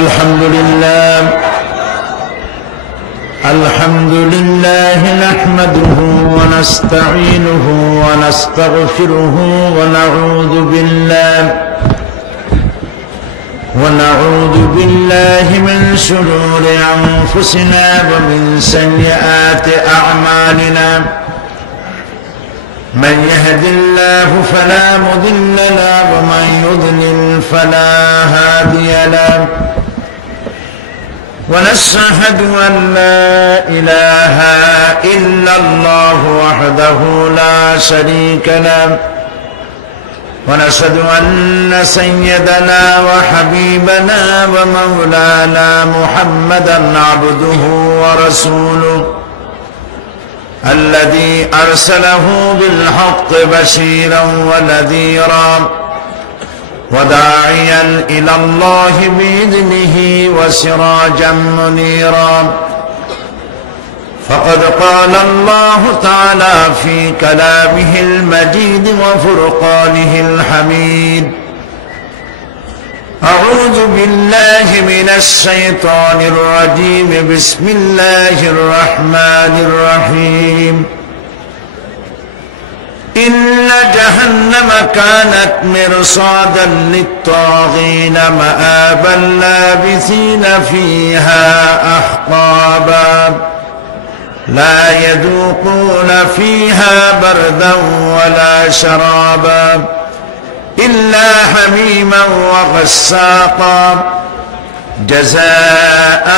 الحمد لله نحمده ونستعينه ونستغفره ونعوذ بالله من شرور أنفسنا ومن سيئات أعمالنا من يهد الله فلا مضل له ومن يضلل فلا هادي له ونشهد أن لا إله إلا الله وحده لا شريك له ونشهد أن سيدنا وحبيبنا ومولانا محمدا عبده ورسوله الذي أرسله بالحق بشيرا ونذيرا وداعيا إلى الله بإذنه وسراجا منيرا فقد قال الله تعالى في كلامه المجيد وفرقانه الحميد أعوذ بالله من الشيطان الرجيم بسم الله الرحمن الرحيم إن جهنم كانت مرصادا للطاغين مآبا لابثين فيها أحقابا لا يذوقون فيها بردا ولا شرابا إلا حميما وغساقا جزاء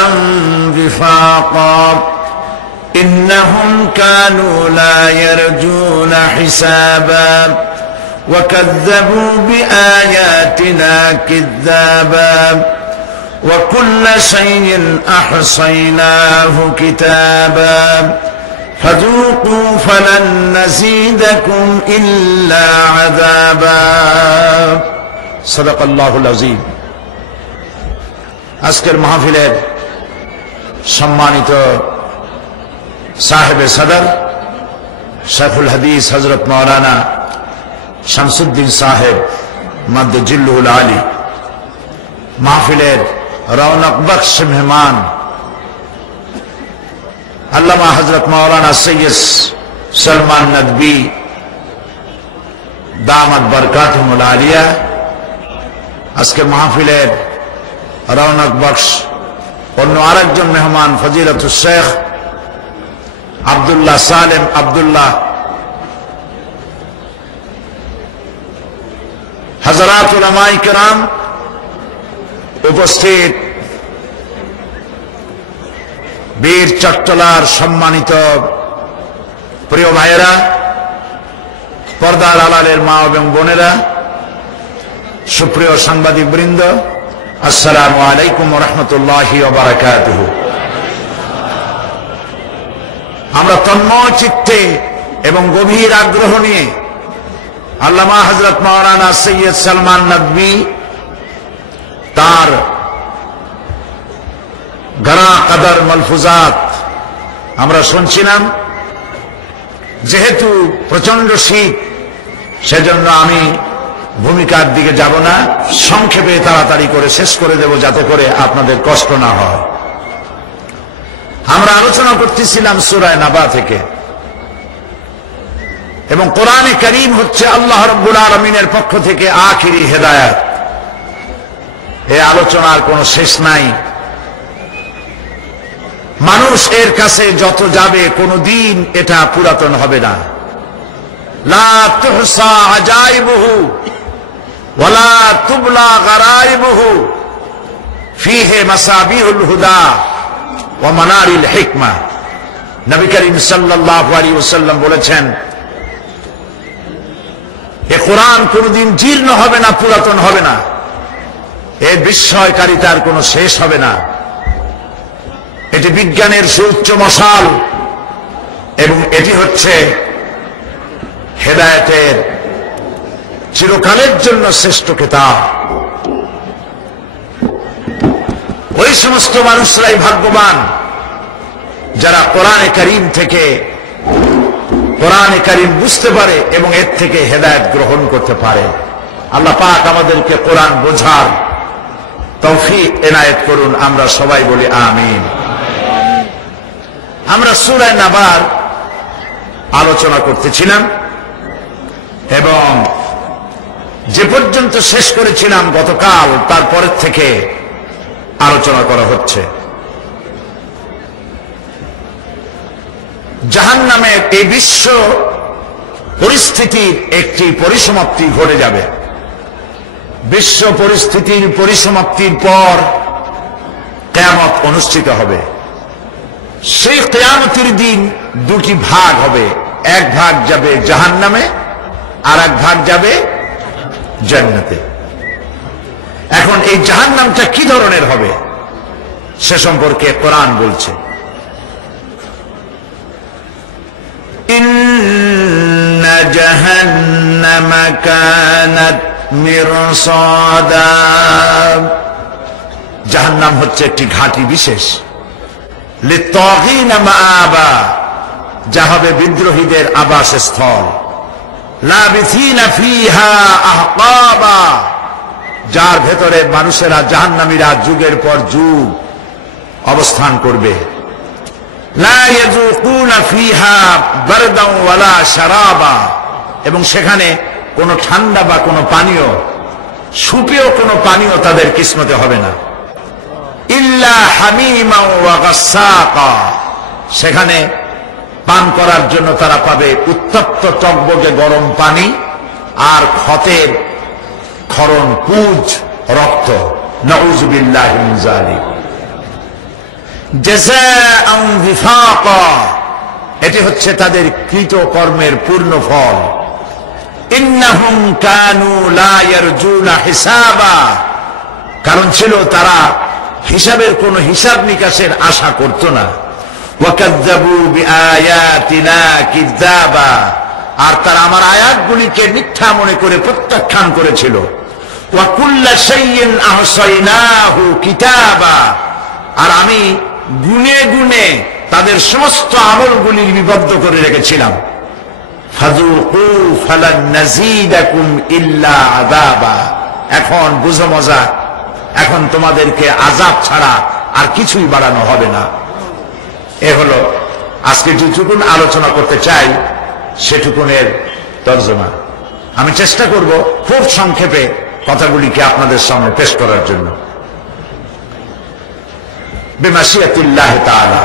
وفاقا إنهم كانوا لا يرجون حسابا وكذبوا بآياتنا كذابا وكل شيء أحصيناه كتابا فذوقوا فلن نزيدكم إلا عذابا صدق الله العظيم আজকের মাহফিলের সম্মানিত সাহেবে সদর শাইখুল হাদিস হযরত মাওলানা শামসুদ্দিন সাহেব মাদ্দুজিল্লুল আলী, মাহফিলের রৌনক বখ্শ মেহমান আল্লামা হযরত মাওলানা সৈয়দ সলমান নদভী দামাত বরকাতুহুল আলিয়া, আজকে মাহফিলের রৌনক বখ্শ অন্য আরেকজন মেহমান ফজিলতুল শেখ আব্দুল্লাহ সালেম আব্দুল্লাহ, হযরত উলামায়ে কেরাম, উপস্থিত বীর চট্টলার সম্মানিত প্রিয় ভাইয়েরা, পর্দার আড়ালের মা এবং বোনেরা, সুপ্রিয় সাংবাদিক বৃন্দ, আসসালামু আলাইকুম ওয়া রাহমাতুল্লাহি ওয়া বারাকাতুহু। আমরা তন্ময় চিত্তে এবং গভীর আগ্রহ নিয়ে আল্লামা হযরত মাওলানা সৈয়দ সলমান নদভী তার গরা কদর মালফুজাত আমরা শুনছিলাম। যেহেতু প্রচন্ড শীত, সেজন্য আমি ভূমিকার দিকে যাব না, সংক্ষেপে তাড়াতাড়ি করে শেষ করে দেব যাতে করে আপনাদের কষ্ট না হয়। আমরা আলোচনা করতেছিলাম সূরা নাবা থেকে, এবং কোরআনে কারীম হচ্ছে আল্লাহ রাব্বুল আলামিনের পক্ষ থেকে আখিরি হেদায়েত। এই আলোচনার কোনো শেষ নাই। মানুষ এর কাছে যত যাবে কোনদিন এটা পুরাতন হবে না। লা তুহসা আজাইবুহু ওয়ালা তুবলা গারাইবুহু ফীহি মাসাবিহুল হুদা ওয়া মানারিল হিকমা। নবী করিম সাল্লাল্লাহু আলাইহি ওয়াসাল্লাম বলেছেন, এ কোরআন কোনদিন জীর্ণ হবে না, পুরাতন হবে না, এর বিস্ময়কারিতার কোনো শেষ হবে না। এটি বিজ্ঞানের সুউচ্চ মশাল এবং এটি হচ্ছে হেদায়েতের চিরকালের জন্য শ্রেষ্ঠ কিতাব। ওই সমস্ত মানুষরাই ভাগ্যবান যারা কোরআনে কারীম থেকে কোরআনে কারীম বুঝতে পারে এবং এর থেকে হেদায়েত গ্রহণ করতে পারে। আল্লাহ পাক আমাদেরকে কোরআন বোঝার তৌফিক এনায়েত করুন। আমরা সবাই বলি আমিন। আমরা সূরা নাবার আলোচনা করতেছিলাম এবং যে পর্যন্ত শেষ করেছিলাম গতকাল, তারপরের থেকে আলোচনা করা হচ্ছে। জাহান্নামের এই বিশ্ব পরিস্থিতির একটি পরিসমাপ্তি ঘটে যাবে। বিশ্ব পরিস্থিতির পরিসমাপ্তির পর কিয়ামত অনুষ্ঠিত হবে। সেই কিয়ামতের দিন দুটি ভাগ হবে, এক ভাগ যাবে জাহান্নামে আর এক ভাগ যাবে জান্নাতে। এখন এই জাহান্নামটা কি ধরনের হবে সে সম্পর্কে কোরআন বলছে, ইন্না জাহান্নামা কানাত মিরসাদা। জাহান্নাম হচ্ছে একটি ঘাঁটি বিশেষ, লিত্তাগিনা মাআবা, যা হবে বিদ্রোহীদের আবাসস্থল, লাবিথিনা ফিহা আহকাবা, যার ভেতরে মানুষেরা জাহান্নামীরা যুগের পর যুগ অবস্থান করবে। লা ইয়াযুকুনা ফিহা বারদান ওয়ালা শারাবা, এবং সেখানে কোনো ঠান্ডা বা কোনো পানীয়, সুপেয় কোনো পানীয় তাদের কিসমতে হবে না। ইল্লা হামিমা ওয়া গাসসাকা, সেখানে পান করার জন্য তারা পাবে উত্তপ্ত টকবগে গরম পানি আর ক্ষতের ক্ষরণ পুঁজ রক্ত। নাউযু বিল্লাহি মিন যালিক। জাযাআন ওয়িফাকা, এটি হচ্ছে তাদের কৃত কর্মের পূর্ণ ফল। ইন্নাহুম কানু লা ইয়ারজুনা হিসাবা, কারণ ছিল তারা হিসাবের কোন হিসাব নিকাশের আশা করত না। ওয়াকাযযাবু বিআয়াতিনা কিযাবা, আর তারা আমার আয়াতগুলিকে মিথ্যা মনে করে প্রত্যাখ্যান করেছিল। ওয়া কুল্লা শাইইন আহসাইনাহু কিতাবা, আর আমি গুনে গুনে তাদের সমস্ত আমলগুলি লিপিবদ্ধ করে রেখেছিলাম। ফাযুকু ফালান নাযীদাকুম ইল্লা আযাবা, এখন বুঝো মজা, এখন তোমাদেরকে আযাব ছাড়া আর কিছুই বাড়ানো হবে না। এ হলো আজকে যেটুকুন আলোচনা করতে চাই সেটুকুনের তর্জমা। আমি চেষ্টা করব খুব সংক্ষেপে কথাগুলিকে আপনাদের সামনে পেশ করার জন্য। বিমাশিয়াতিল্লাহি তাআলা।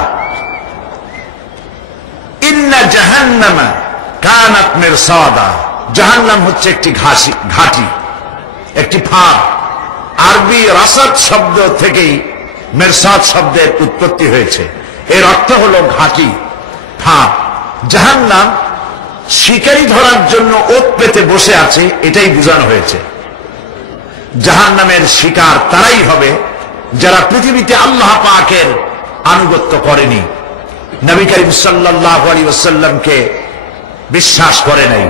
ইন্না জাহান্নামা কানাত মিরসাদা, জাহান্নাম হচ্ছে একটি ঘাঁটি, একটি ফাঁদ। আরবি রাসাদ শব্দ থেকেই মিরসাদ শব্দের উৎপত্তি হয়েছে। এর অর্থ হলো ঘাঁটি, ফাঁদ। জাহান্নাম শিকারি ধরার জন্য ওত পেতে বসে আছে, এটাই বোঝানো হয়েছে। জাহান্নামের শিকার তারাই হবে যারা পৃথিবীতে আল্লাহ পাকের আনুগত্য করেনি, নবী করিম সাল্লাল্লাহু আলাইহি ওয়াসাল্লামকে বিশ্বাস করে নাই,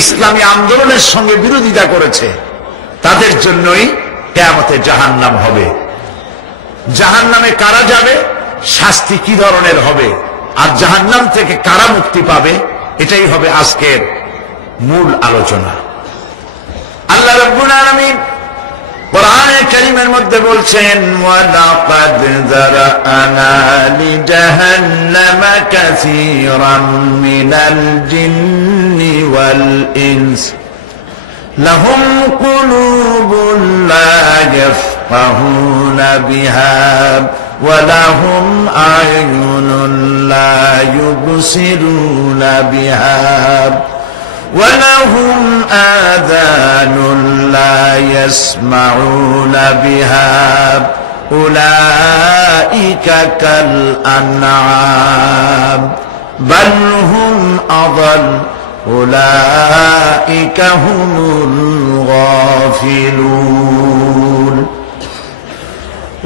ইসলামী আন্দোলনের সঙ্গে বিরোধিতা করেছে, তাদের জন্যই কিয়ামতে জাহান্নাম হবে। জাহান্নামে কারা যাবে, শাস্তি কি ধরনের হবে, আর জাহান্নাম থেকে কারা মুক্তি পাবে, এটাই হবে আজকের মূল আলোচনা। আল্লাহ রাব্বুল আলামিন কোরআনে কারীমের মধ্যে বলছেন, ওয়ালাকাদ যারানা লিজাহান্নামা কাসীরাম মিনাল জিন্নি ওয়াল ইনস লাহুম কুলুবুন লা ইয়াফকাহুনা বিহা ওয়া লাহুম আ'য়ুনুন লা ইউবসিরুনা বিহা ولهم آذان لا يسمعون بها أولئك كالأنعام بل هم أضل أولئك هم الغافلون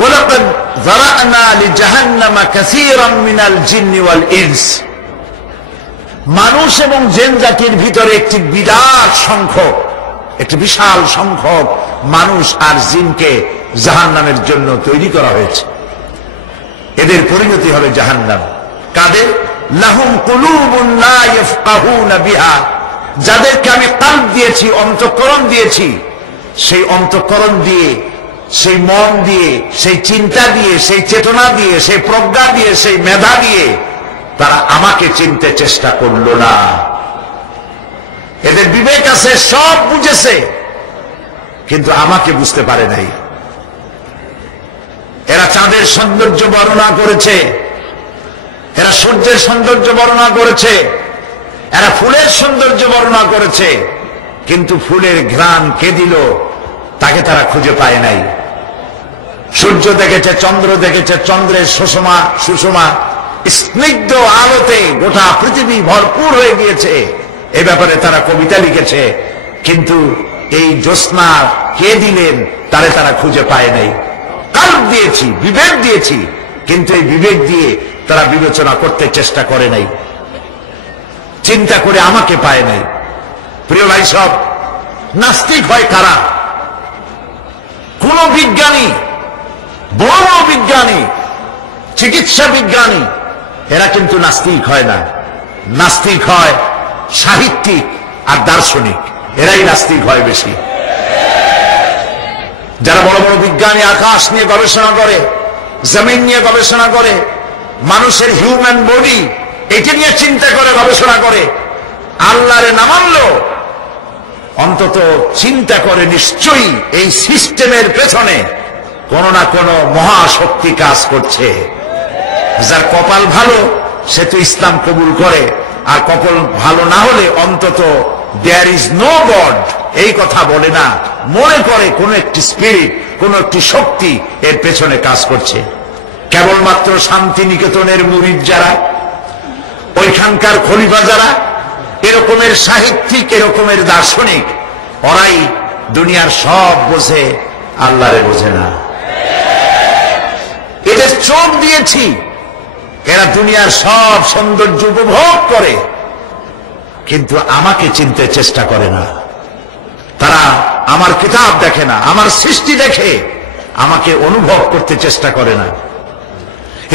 ولقد ذرأنا لجهنم كثيرا من الجن والإنس। মানুষ এবং জিন জাতির ভিতরে একটি বিরাট সংখ্যক, একটি বিশাল সংখ্যক মানুষ আর জিনকে জাহান্নামের জন্য তৈরি করা হয়েছে। এদের পরিণতি হবে জাহান্নাম। কাদের? লাহুম কুলুবুন লা ইয়াফকাহুনা বিহা, যাদেরকে আমি কালব দিয়েছি, অন্তঃকরণ দিয়েছি, সেই অন্তঃকরণ দিয়ে সেই মন দিয়ে, সেই চিন্তা দিয়ে, সেই চেতনা দিয়ে, সেই প্রজ্ঞা দিয়ে, সেই মেধা দিয়ে তারা আমাকে চিনতে চেষ্টা করলো না। এদের বিবেক আছে, সব বুঝেছে, কিন্তু আমাকে বুঝতে পারে নাই। এরা চাঁদের সৌন্দর্য বর্ণনা করেছে, এরা সূর্যের সৌন্দর্য বর্ণনা করেছে, এরা ফুলের সৌন্দর্য বর্ণনা করেছে, কিন্তু ফুলের ঘ্রাণ কে দিল তাকে তারা খুঁজে পায় নাই। সূর্য দেখেছে, চন্দ্র দেখেছে, চন্দ্রের সুষমা স্নিগ্ধ আলোতে গোটা পৃথিবী ভরপুর হয়ে গিয়েছে, এ ব্যাপারে তারা কবিতা লিখেছে, কিন্তু এই জ্যোৎস্না কে দিলেন তারে তারা খুঁজে পায় নাই। কাল্প দিয়েছি, বিবেক দিয়েছি, কিন্তু এই বিবেক দিয়ে তারা বিবেচনা করতে চেষ্টা করে নাই, চিন্তা করে আমাকে পায় নাই। প্রিয় ভাই সব, নাস্তিক হয় কারা? কোন বিজ্ঞানী, বড় বড় বিজ্ঞানী, চিকিৎসা বিজ্ঞানী, এরা কিন্তু নাস্তিক হয় না। নাস্তিক হয় সাহিত্যিক আর দার্শনিক, এরাই নাস্তিক হয় বেশি। যারা বড় বড় বিজ্ঞানী আকাশ নিয়ে গবেষণা করে, জমিন নিয়ে গবেষণা করে, মানুষের হিউম্যান বডি এটি নিয়ে চিন্তা করে গবেষণা করে, আল্লাহরে না মানলেও অন্তত চিন্তা করে নিশ্চয়ই এই সিস্টেমের পেছনে কোন না কোন মহাশক্তি কাজ করছে। যার কপাল ভালো সে তো ইসলাম কবুল করে, আর কপাল ভালো না হলে অন্তত দেয়ার ইজ নো গড এই কথা বলে না, মনে করে কোন একটি স্পিরিট, কোন একটি শক্তি এর পেছনে কাজ করছে। কেবলমাত্র শান্তিনিকেতনের মুরিদ যারা, ওইখানকার খলিফা যারা, এরকমের সাহিত্যিক, এরকমের দার্শনিক, ওরাই দুনিয়ার সব বোঝে, আল্লাহরে বোঝে না। এদের চোখ দিয়েছি, এরা দুনিয়ার সব সৌন্দর্য উপভোগ করে, কিন্তু আমাকে চিনতে চেষ্টা করে না। তারা আমার কিতাব দেখে না, আমার সৃষ্টি দেখে, আমাকে অনুভব করতে চেষ্টা করে না।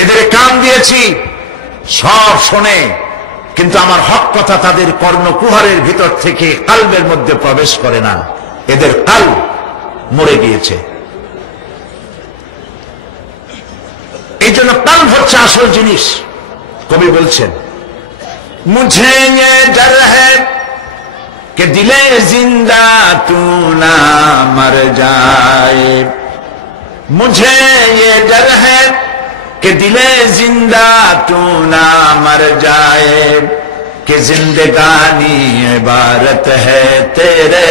এদের কান দিয়েছি, সব শোনে, কিন্তু আমার হক কথা তাদের কর্ণকুহরের ভিতর থেকে কালবের মধ্যে প্রবেশ করে না। এদের কাল মরে গিয়েছে। এই জন্য কাল হচ্ছে আসল জিনিস। কবি বলছেন, মুঝে ये डर है कि दिले जिंदा तू ना मर जाए, मुझे ये डर है कि दिले जिंदा तू ना मर जाए, कि जिंदगानी इबारत है तेरे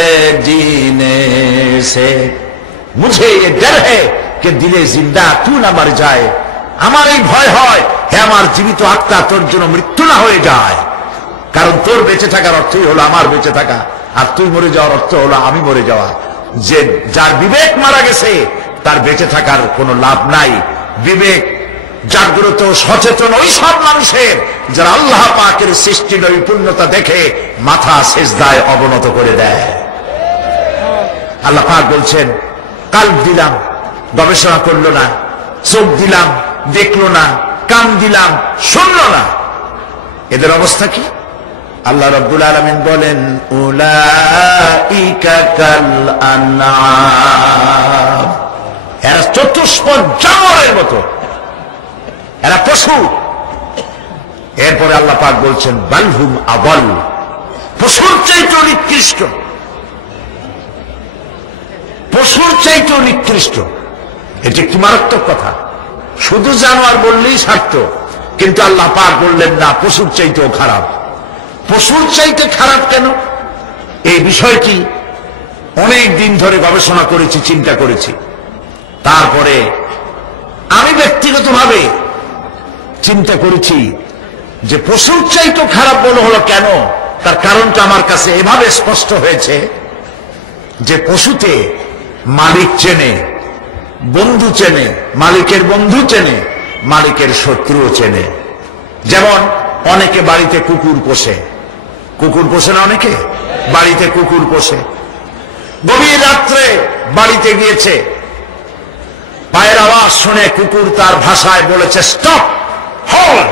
जीने से। मुझे ये डर है कि दिले जिंदा तू ना मर जाए, আমার এই ভয় হয় হে আমার জীবিত আত্মা তোর জন্য মৃত্যু না হয়ে যায়। কারণ তোর বেঁচে থাকার অর্থই হলো আমার বেঁচে থাকা, আর তুই মরে যাওয়ার অর্থ হলো আমি মরে যাওয়া। যে যার বিবেক মারা গেছে তার বেঁচে থাকার কোনো লাভ নাই। বিবেক জাগ্রত সচেতন ওই সব মানুষের যারা আল্লাহ পাকের সৃষ্টির নৈপুণ্যতা দেখে মাথা সেজদায় অবনত করে দেয়। আল্লাহ পাক বলছেন, কাল্ব দিলাম, গবেষণা করলো না, চোখ দিলাম, দেখলো না, কান দিলাম, শুনলো না। এদের অবস্থা কি? আল্লাহ রাব্বুল আলামিন বলেন, উলাইকা কাল আনআম, এরা চতুষ্পদ জানোয়ারের মতো, এরা পশু। এরপরে আল্লাহ পাক বলছেন, বালহুম আবাল, পশুর চাইতেও নিকৃষ্ট, পশুর চাইতেও নিকৃষ্ট। এটি একটি মারাত্মক কথা। শুধু জানোয়ার বললেই সার্থ, কিন্তু আল্লাহ পাক বললেন না, পশুর চাইতেও খারাপ। পশুর চাইতে খারাপ কেন? এই বিষয়টি অনেক দিন ধরে গবেষণা করেছি, চিন্তা করেছি। তারপরে আমি ব্যক্তিগতভাবে চিন্তা করেছি যে পশুর চাইতেও খারাপ বলা হলো কেন। তার কারণটা আমার কাছে এভাবে স্পষ্ট হয়েছে যে পশুতে মালিক চেনে, বন্ধু চেনে, মালিকের বন্ধু চেনে, মালিকের শত্রুও চেনে। যেমন অনেকে বাড়িতে কুকুর পোষে, কুকুর পোষে না, অনেকে বাড়িতে কুকুর পোষে। গভীর রাত্রে বাড়িতে গিয়েছে, পায়ের আওয়াজ শুনে কুকুর তার ভাষায় বলেছে স্টপ, হোল্ড।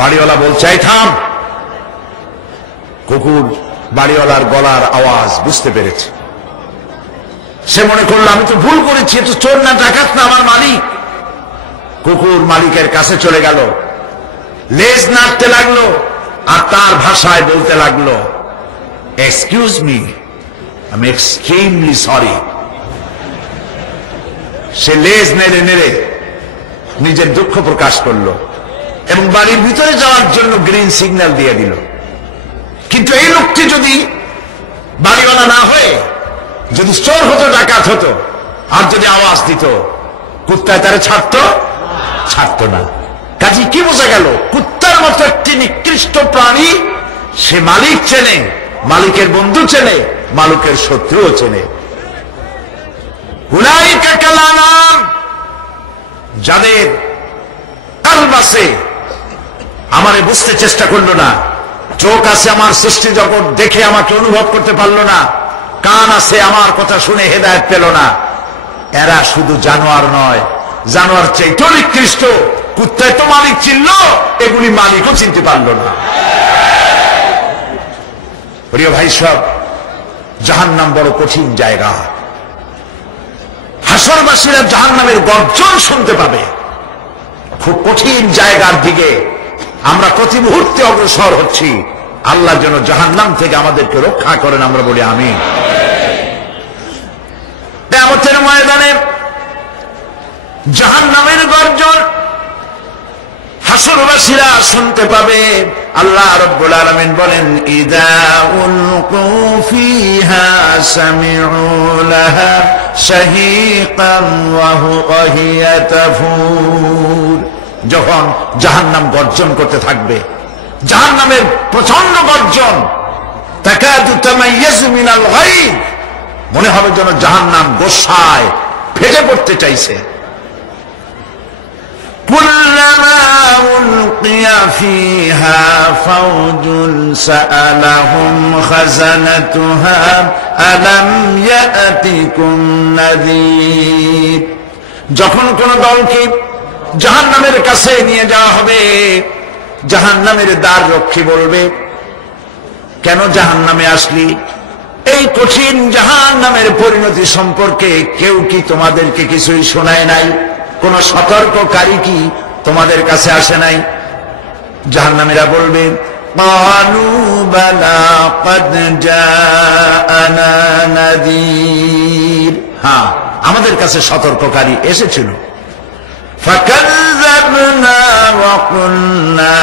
বাড়িওয়ালা বলছে এই থাম। কুকুর বাড়িওয়ালার গলার আওয়াজ বুঝতে পেরেছে, সে মনে করলো আমি তো ভুল করেছি, তো চোর না ডাকাত না আমার মালিক। কুকুর মালিকের কাছে চলে গেল, লেজ নাড়তে লাগলো আর তার ভাষায় বলতে লাগলো, excuse me, I am extremely sorry. সে লেজ নেড়ে নেড়ে নিজের দুঃখ প্রকাশ করলো এবং বাড়ির ভিতরে যাওয়ার জন্য গ্রিন সিগন্যাল দিয়ে দিল। কিন্তু এই লোকটি যদি বাড়িওয়ালা না হয়ে যদি চোর হতো, ডাকাত হতো, আর যদি আওয়াজ দিত, কুত্তায় তারা ছাড়তো না। কাজে কি বোঝা গেল? কুত্তার মতো একটি নিকৃষ্ট প্রাণী, সে মালিক চেনে, মালিকের বন্ধু চেনে, মালিকের শত্রুও চেনে। উলাইকা কালানাম, যাদের কলব আছে, আমারে বুঝতে চেষ্টা করলো না, চোখ আছে আমার সৃষ্টি জগৎ দেখে আমাকে অনুভব করতে পারলো না, কান আছে আমার কথা শুনে হেদায়েত পেল না, এরা শুধু জানোয়ার নয়, জানোয়ার চাইতেও নিকৃষ্ট। কুত্তায় তো মালিক চিনল, এগুলি মালিকও চিনতে পারলো না। প্রিয় ভাই সব, জাহান্নাম বড় কঠিন জায়গা। হাসরবাসীরা জাহান্নামের গর্জন শুনতে পাবে। খুব কঠিন জায়গার দিকে আমরা প্রতি মুহূর্তে অগ্রসর হচ্ছি। আল্লাহ যেন জাহান্নাম থেকে আমাদেরকে রক্ষা করেন, আমরা বলি আমিন। কিয়ামতের ময়দানে জাহান্নামের গর্জন হাসরবাসীরা শুনতে পাবে। আল্লাহ রাব্বুল আলামিন বলেন, ইযা উলকু ফিহা সামিউ লাহা শাহীকান ওয়া হিয়া তাফুর। যখন জাহান্নাম গর্জন করতে থাকবে, জাহান্নামের প্রচন্ড গর্জন, তাকাদু তামাইয়াজু মিনাল গায়ব, মনে হবে যেন জাহান্নাম গোসায় ফেটে পড়তে চাইছে। কুল্লামা উলকিয়া ফিহা ফাওজুন সাআলাহুম খাযানাতুহা আলাম ইয়াতিকুম নাযীর। যখন কোন দলকে জাহান্নামের কাছে নিয়ে যাওয়া হবে, জাহান্নামের দ্বার রক্ষী বলবে, কেন জাহান্নামে আসলি? এই কঠিন জাহান্নামের পরিণতি সম্পর্কে কেউ কি তোমাদেরকে কিছুই শোনায় নাই? কোন সতর্ককারী কি তোমাদের কাছে আসে নাই? জাহান্নামীরা বলবে, ক্বালু বালা ক্বাদ জাআনা নাযীর, হ্যাঁ আমাদের কাছে সতর্ককারী এসেছিল। ফাকাযযাবনা ওয়া কুলনা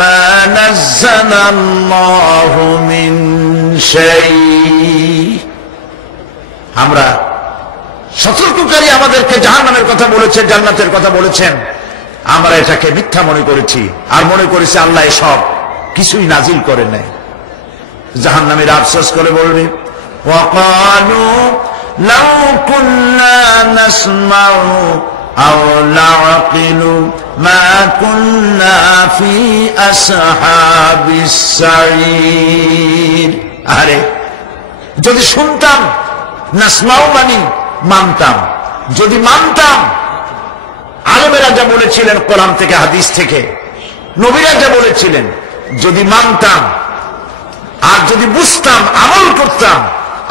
মা নাযালাল্লাহু মিন শাই। আমরা সতর্ককারী আমাদেরকে জাহান্নামের কথা বলেছেন, জান্নাতের কথা বলেছেন, আমরা এটাকে মিথ্যা মনে করেছি আর মনে করেছি আল্লাহ এসব কিছুই নাজিল করেন নাই। জাহান্নামীরা আফসোস করে বলবে, ওয়াকালু লাউ কুন্না নাসমাউ আও নাআকিলু মা কুন্না ফি আসহাবিস সাঈর। আরে যদি শুনতাম, নাসমাউ মানি মানতাম, যদি মানতাম, আলেমেরা যা বলেছিলেন কোরআন থেকে হাদিস থেকে, নবীরা যা বলেছিলেন, যদি মানতাম আর যদি বুঝতাম, আমল করতাম,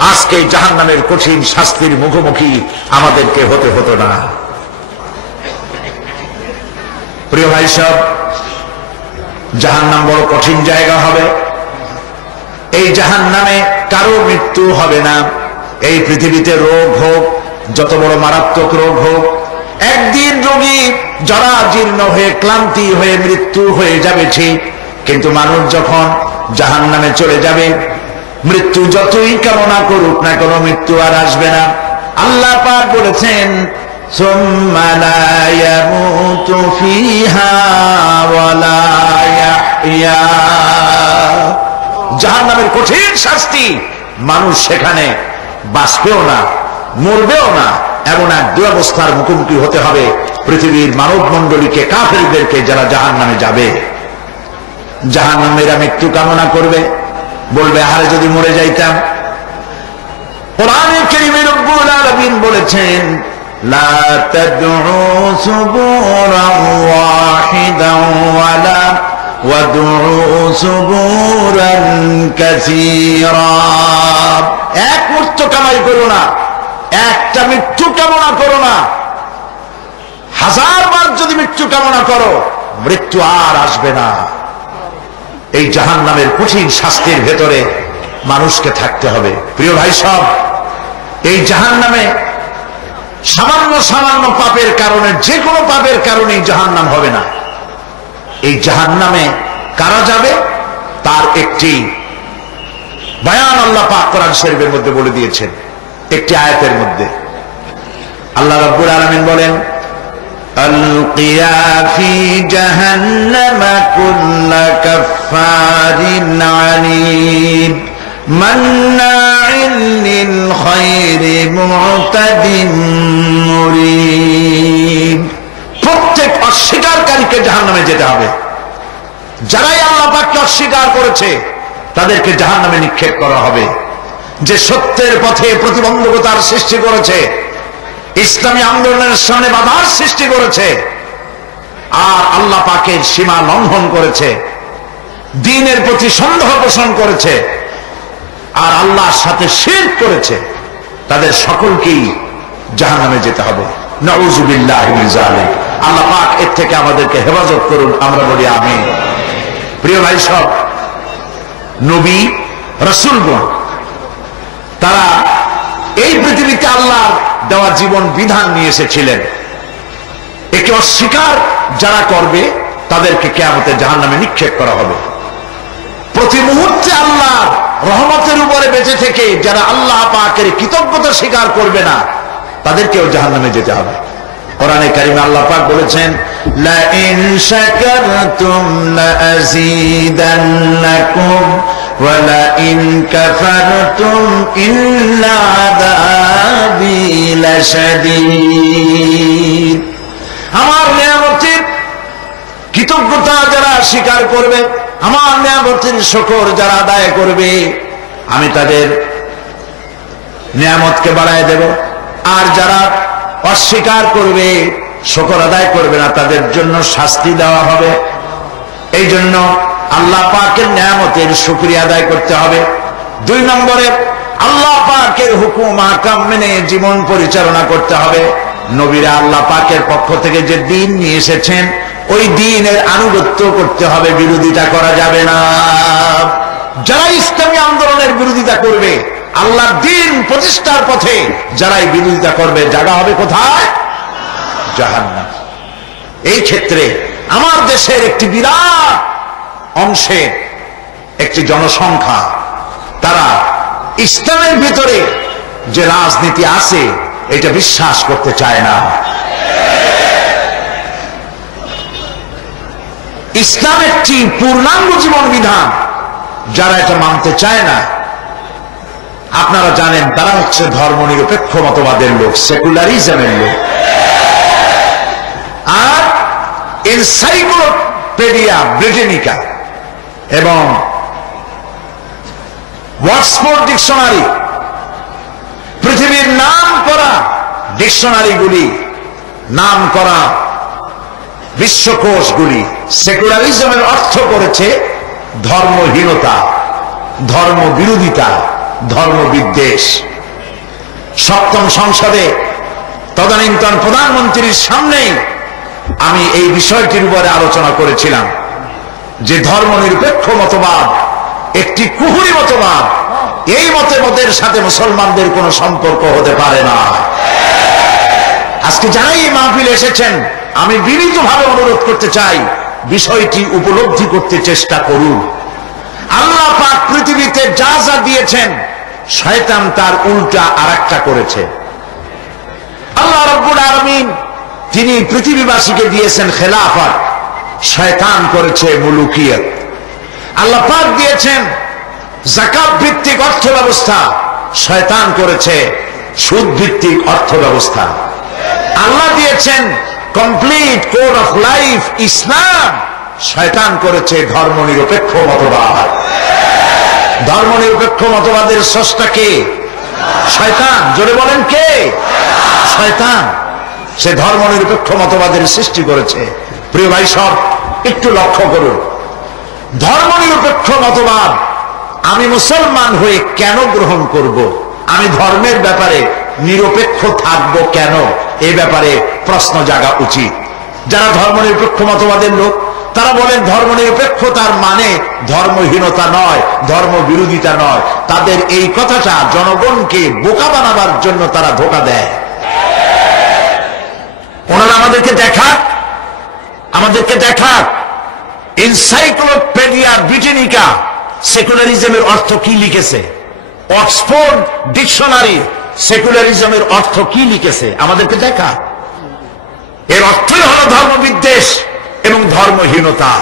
আজকে জাহান্নামের কঠিন শাস্তির মুখোমুখি আমাদেরকে হতে হতো না। প্রিয় ভাই সব, জাহান্নাম বড় কঠিন জায়গা হবে। এই জাহান্নামে কারো মৃত্যু হবে না। এই পৃথিবীতে রোগ হোক, যত বড় মারাত্মক রোগ হোক, একদিন রোগী জরাজীর্ণ হয়ে ক্লান্তি হয়ে মৃত্যু হয়ে যাবে ঠিক, কিন্তু মানুষ যখন জাহান্নামে চলে যাবে, মৃত্যু যতই কামনা করুক না কেন, মৃত্যু আর আসবে না। আল্লাহ পাক বলেছেন, সুম্মা লা ইয়ামুতু ফিহা ওয়া লা ইয়াহইয়া। জাহান্নামের কঠিন শাস্তি, মানুষ সেখানে বাঁচবেও না, মরবেও না, এমন এক দুরবস্থার মুখোমুখি হতে হবে পৃথিবীর মানব মণ্ডলীকে, কাফেরদেরকে, যারা জাহান্নামে যাবে। জাহান্নামীরা মৃত্যু কামনা করবে, বলবে আরে যদি মরে যাইতাম। কোরআনে কারীমে রব্বুল আলামিন বলেছেন, লা তাদউ সুবুরান ওয়াহিদান ওয়ালা ওয়াদউ সুবুরান কাসীরা। এক মুহূর্ত কামাই করো না, একটা মৃত্যু কামনা করো না, 1000 বার যদি মৃত্যু কামনা করো, মৃত্যু আর আসবে না। এই জাহান্নামের কঠিন শাস্তির ভেতরে মানুষকে থাকতে হবে। প্রিয় ভাই সব, এই জাহান্নামে সামান্য সামান্য পাপের কারণে, যে কোনো পাপের কারণেই জাহান্নাম হবে না। এই জাহান্নামে কারা যাবে তার একটি বয়ান আল্লাহ পাক কোরআন শরীফের মধ্যে বলে দিয়েছেন। একটি আয়াতের মধ্যে আল্লাহ রাব্বুল আলামিন বলেন, আলকিয়া ফি জাহান্নামা কুল্লা কাফফারিন আনীদ মান্নাইন লিল খায়রি মু'তাদিন মুরিব। প্রত্যেক অস্বীকারীকে জাহান্নামে যেতে হবে। যারাই আল্লাহ পাককে অস্বীকার করেছে তাদেরকে জাহান্নামে নিক্ষেপ করা হবে। যে সত্যের পথে প্রতিবন্ধকতার সৃষ্টি করেছে, ইসলামী আন্দোলনের সামনে বাধার সৃষ্টি করেছে, আর আল্লাহ পাকের সীমা লঙ্ঘন করেছে, দ্বীনের প্রতি সন্দেহ পোষণ করেছে, আর আল্লাহর সাথে শিরক করেছে, তাদের সকলকেই জাহান্নামে যেতে হবে। নাউযুবিল্লাহি মিন যালিক। আল্লাহ পাক এর থেকে আমাদেরকে হেফাজত করুন, আমরা বলি আমিন। প্রিয় ভাই সব, নবী রাসূলগণ তারা এই পৃথিবীতে আল্লাহর দেওয়া জীবন বিধান নিয়ে এসেছিলেন। একে অস্বীকার যারা করবে তাদেরকে কিয়ামতে জাহান্নামে নিক্ষেপ করা হবে। প্রতি মুহূর্তে আল্লাহর রহমতের উপরে বেঁচে থেকে যারা আল্লাহ পাকের কৃতজ্ঞতা স্বীকার করবে না তাদেরকেও জাহান্নামে যেতে হবে। কোরআনে কারিমে আল্লাহ পাক বলেছেন, লা ইন শাকারতুম লা আযীদান্নাকুম ওয়া লা ইন কাফারতুম ইন্না আযাবি লাশাদীদ। আমার নিয়ামতের কৃতজ্ঞতা যারা স্বীকার করবে, আমার নিয়ামতের শুকর যারা আদায় করবে, আমি তাদের নিয়ামতকে বাড়ায় দেব। আর যারা অস্বীকার করবে, শুকর আদায় করবে না, তাদের জন্য শাস্তি দেওয়া হবে। এই জন্য আল্লাহ পাকের নিয়ামতের শুকরিয়া আদায় করতে হবে। 2 নম্বরে আল্লাহ পাকের হুকুম আহকাম মেনে জীবন পরিচালনা করতে হবে। নবীরা আল্লাহ পাকের পক্ষ থেকে যে দ্বীন নিয়ে এসেছেন ওই দ্বীনের আনুগত্য করতে হবে, বিরোধিতা করা যাবে না। যারা ইসলামী আন্দোলনের বিরোধিতা করবে, আল্লাহর দ্বীন প্রতিষ্ঠার পথে যারাই বিরোধিতা করবে, জায়গা হবে কোথায়? জাহান্নাম। এই ক্ষেত্রে আমার দেশের একটি বিরাট অংশে একটি জনসংখ্যা তারা ইসলামের ভিতরে যে রাজনীতি আছে এটা বিশ্বাস করতে চায় না। ইসলাম একটি পূর্ণাঙ্গ জীবন বিধান, যারা এটা মানতে চায় না, আপনারা জানেন তারা হচ্ছে ধর্মনিরপেক্ষ মতবাদের লোক, সেকুলারিজমের লোক। আর এনসাইক্লোপিডিয়া ব্রিটানিকা এবং অক্সফোর্ড ডিকশনারি, পৃথিবীর নাম করা ডিকশনারিগুলি, নাম করা বিশ্বকোষগুলি সেকুলারিজমের অর্থ করেছে ধর্মহীনতা, ধর্ম বিরোধিতা, ধর্ম বিদ্বেষ। 7ম সংসদে তদানীন্তন প্রধানমন্ত্রীর সামনেই আমি এই বিষয়টির উপরে আলোচনা করেছিলাম যে ধর্মনিরপেক্ষ মতবাদ একটি কুহুরি মতবাদ। এই মতবাদের সাথে মুসলমানদের কোনো সম্পর্ক হতে পারে না। আজকে যারাই এই মাহফিলে এসেছেন, আমি বিনীতভাবে অনুরোধ করতে চাই, বিষয়টি উপলব্ধি করতে চেষ্টা করুন। আল্লাহ পাক পৃথিবীতে যা যা দিয়েছেন, শয়তান তার উল্টা আরেকটা করেছে। আল্লাহ রাব্বুল আলামিন তিনি পৃথিবীবাসীকে দিয়েছেন খেলাফত, শয়তান করেছে মুলুকিয়ত। আল্লাহ পাক দিয়েছেন যাকাত ভিত্তিক অর্থ ব্যবস্থা, শয়তান করেছে সুদ ভিত্তিক অর্থ ব্যবস্থা। আল্লাহ দিয়েছেন কমপ্লিট কোড অফ লাইফ ইসলাম, শয়তান করেছে ধর্মনিরপেক্ষ মতবাদ। ধর্মনিরপেক্ষ মতবাদের স্রষ্টা কে? শয়তান। জোরে বলেন কে? শয়তান। সে ধর্মনিরপেক্ষ মতবাদের সৃষ্টি করেছে। প্রিয় ভাই সব, একটু লক্ষ্য করুন, ধর্মনিরপেক্ষ মতবাদ আমি মুসলমান হয়ে কেন গ্রহণ করব? আমি ধর্মের ব্যাপারে নিরপেক্ষ থাকবো কেন? এ ব্যাপারে প্রশ্ন জাগা উচিত। যারা ধর্মনিরপেক্ষ মতবাদের লোক তারা বলেন ধর্মনিরপেক্ষতার মানে ধর্মহীনতা নয়, ধর্ম বিরোধিতা নয়। তাদের এই কথাটা জনগণকে বোকা বানাবার জন্য তারা ধোঁকা দেয়। ওনারা আমাদেরকে দেখাক এনসাইক্লোপিডিয়া ব্রিটানিকা সেকুলারিজমের অর্থ কি লিখেছে, অক্সফোর্ড ডিকশনারি সেকুলারিজমের অর্থ কি লিখেছে, আমাদেরকে দেখা। এর অর্থই হলো ধর্মবিদ্বেষ এবং ধর্মহীনতা।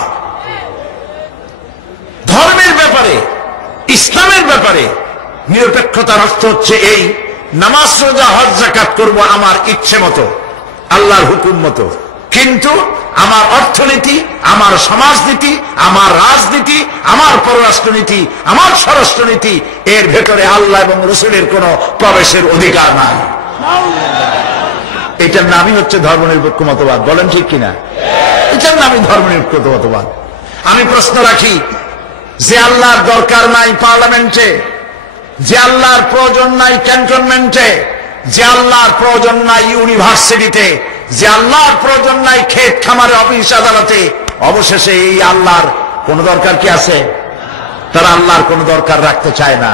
ধর্মের ব্যাপারে, ইসলামের ব্যাপারে নিরপেক্ষতার অর্থ হচ্ছে এই, নামাজ রোজা হজ যাকাত করব আমার ইচ্ছে মতো, আল্লাহর হুকুম মতো, কিন্তু আমার অর্থনীতি, আমার সমাজনীতি, আমার রাজনীতি, আমার পররাষ্ট্রনীতি, আমার স্বরাষ্ট্রনীতি, এর ভেতরে আল্লাহ এবং রাসূলের কোন প্রবেশের অধিকার নাই। এটার নামই হচ্ছে ধর্মনিরপেক্ষ মতবাদ। বলেন ঠিক কিনা? এটার নামই ধর্মনিরপেক্ষ মতবাদ। আমি প্রশ্ন রাখি, যে আল্লাহর দরকার নাই পার্লামেন্টে, যে আল্লাহর প্রয়োজন নাই ক্যান্টনমেন্টে, যে আল্লাহর প্রয়োজন নাই ইউনিভার্সিটিতে, যে আল্লাহর প্রয়োজন নাই ক্ষেত খামারে অফিস আদালতে, অবশেষে এই আল্লাহর কোন দরকার কি আছে? তারা আল্লাহর কোন দরকার রাখতে চায় না,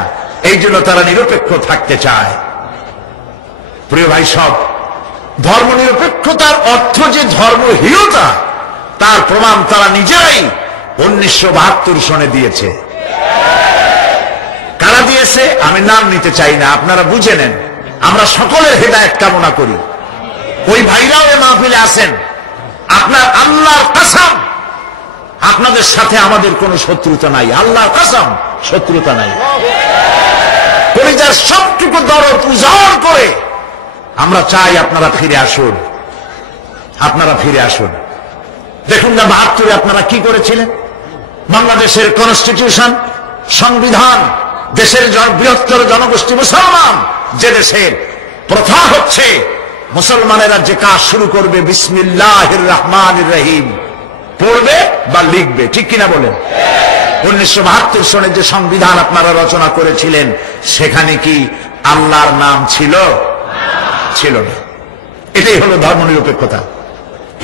এই জন্য তারা নিরপেক্ষ থাকতে চায়। প্রিয় ভাই সব, ধর্মনিরপেক্ষতার অর্থ যে ধর্মহীনতা, তার প্রমাণ তারা নিজেরাই 1972 সনে দিয়েছে। কারা দিয়েছে আমি নাম নিতে চাই না, আপনারা বুঝে নেন। আমরা সকলের হেদায়েত কামনা করি। ওই ভাইরাও এ মাহফিলে আছেন। আপনার আল্লাহর কসম, আপনাদের সাথে আমাদের কোনো শত্রুতা নাই, আল্লাহর কসম শত্রুতা নাই। কলিজার সবটুকু দরদ উজাড় করে আমরা চাই আপনারা ফিরে আসুন, আপনারা ফিরে আসুন। দেখুন না 72-এ আপনারা কি করেছিলেন। বাংলাদেশের কনস্টিটিউশন, সংবিধান, দেশের বৃহত্তর জনগোষ্ঠী মুসলমান, যে দেশের প্রথা হচ্ছে মুসলমানেরা যে কাজ শুরু করবে বিসমিল্লাহির রহমানির রহিম পড়বে বা লিখবে, ঠিক কিনা বলেন? 1972 সনে যে সংবিধান আপনারা রচনা করেছিলেন, সেখানে কি আল্লাহর নাম ছিল? ছিল না। এটাই হলো ধর্মনিরপেক্ষতা।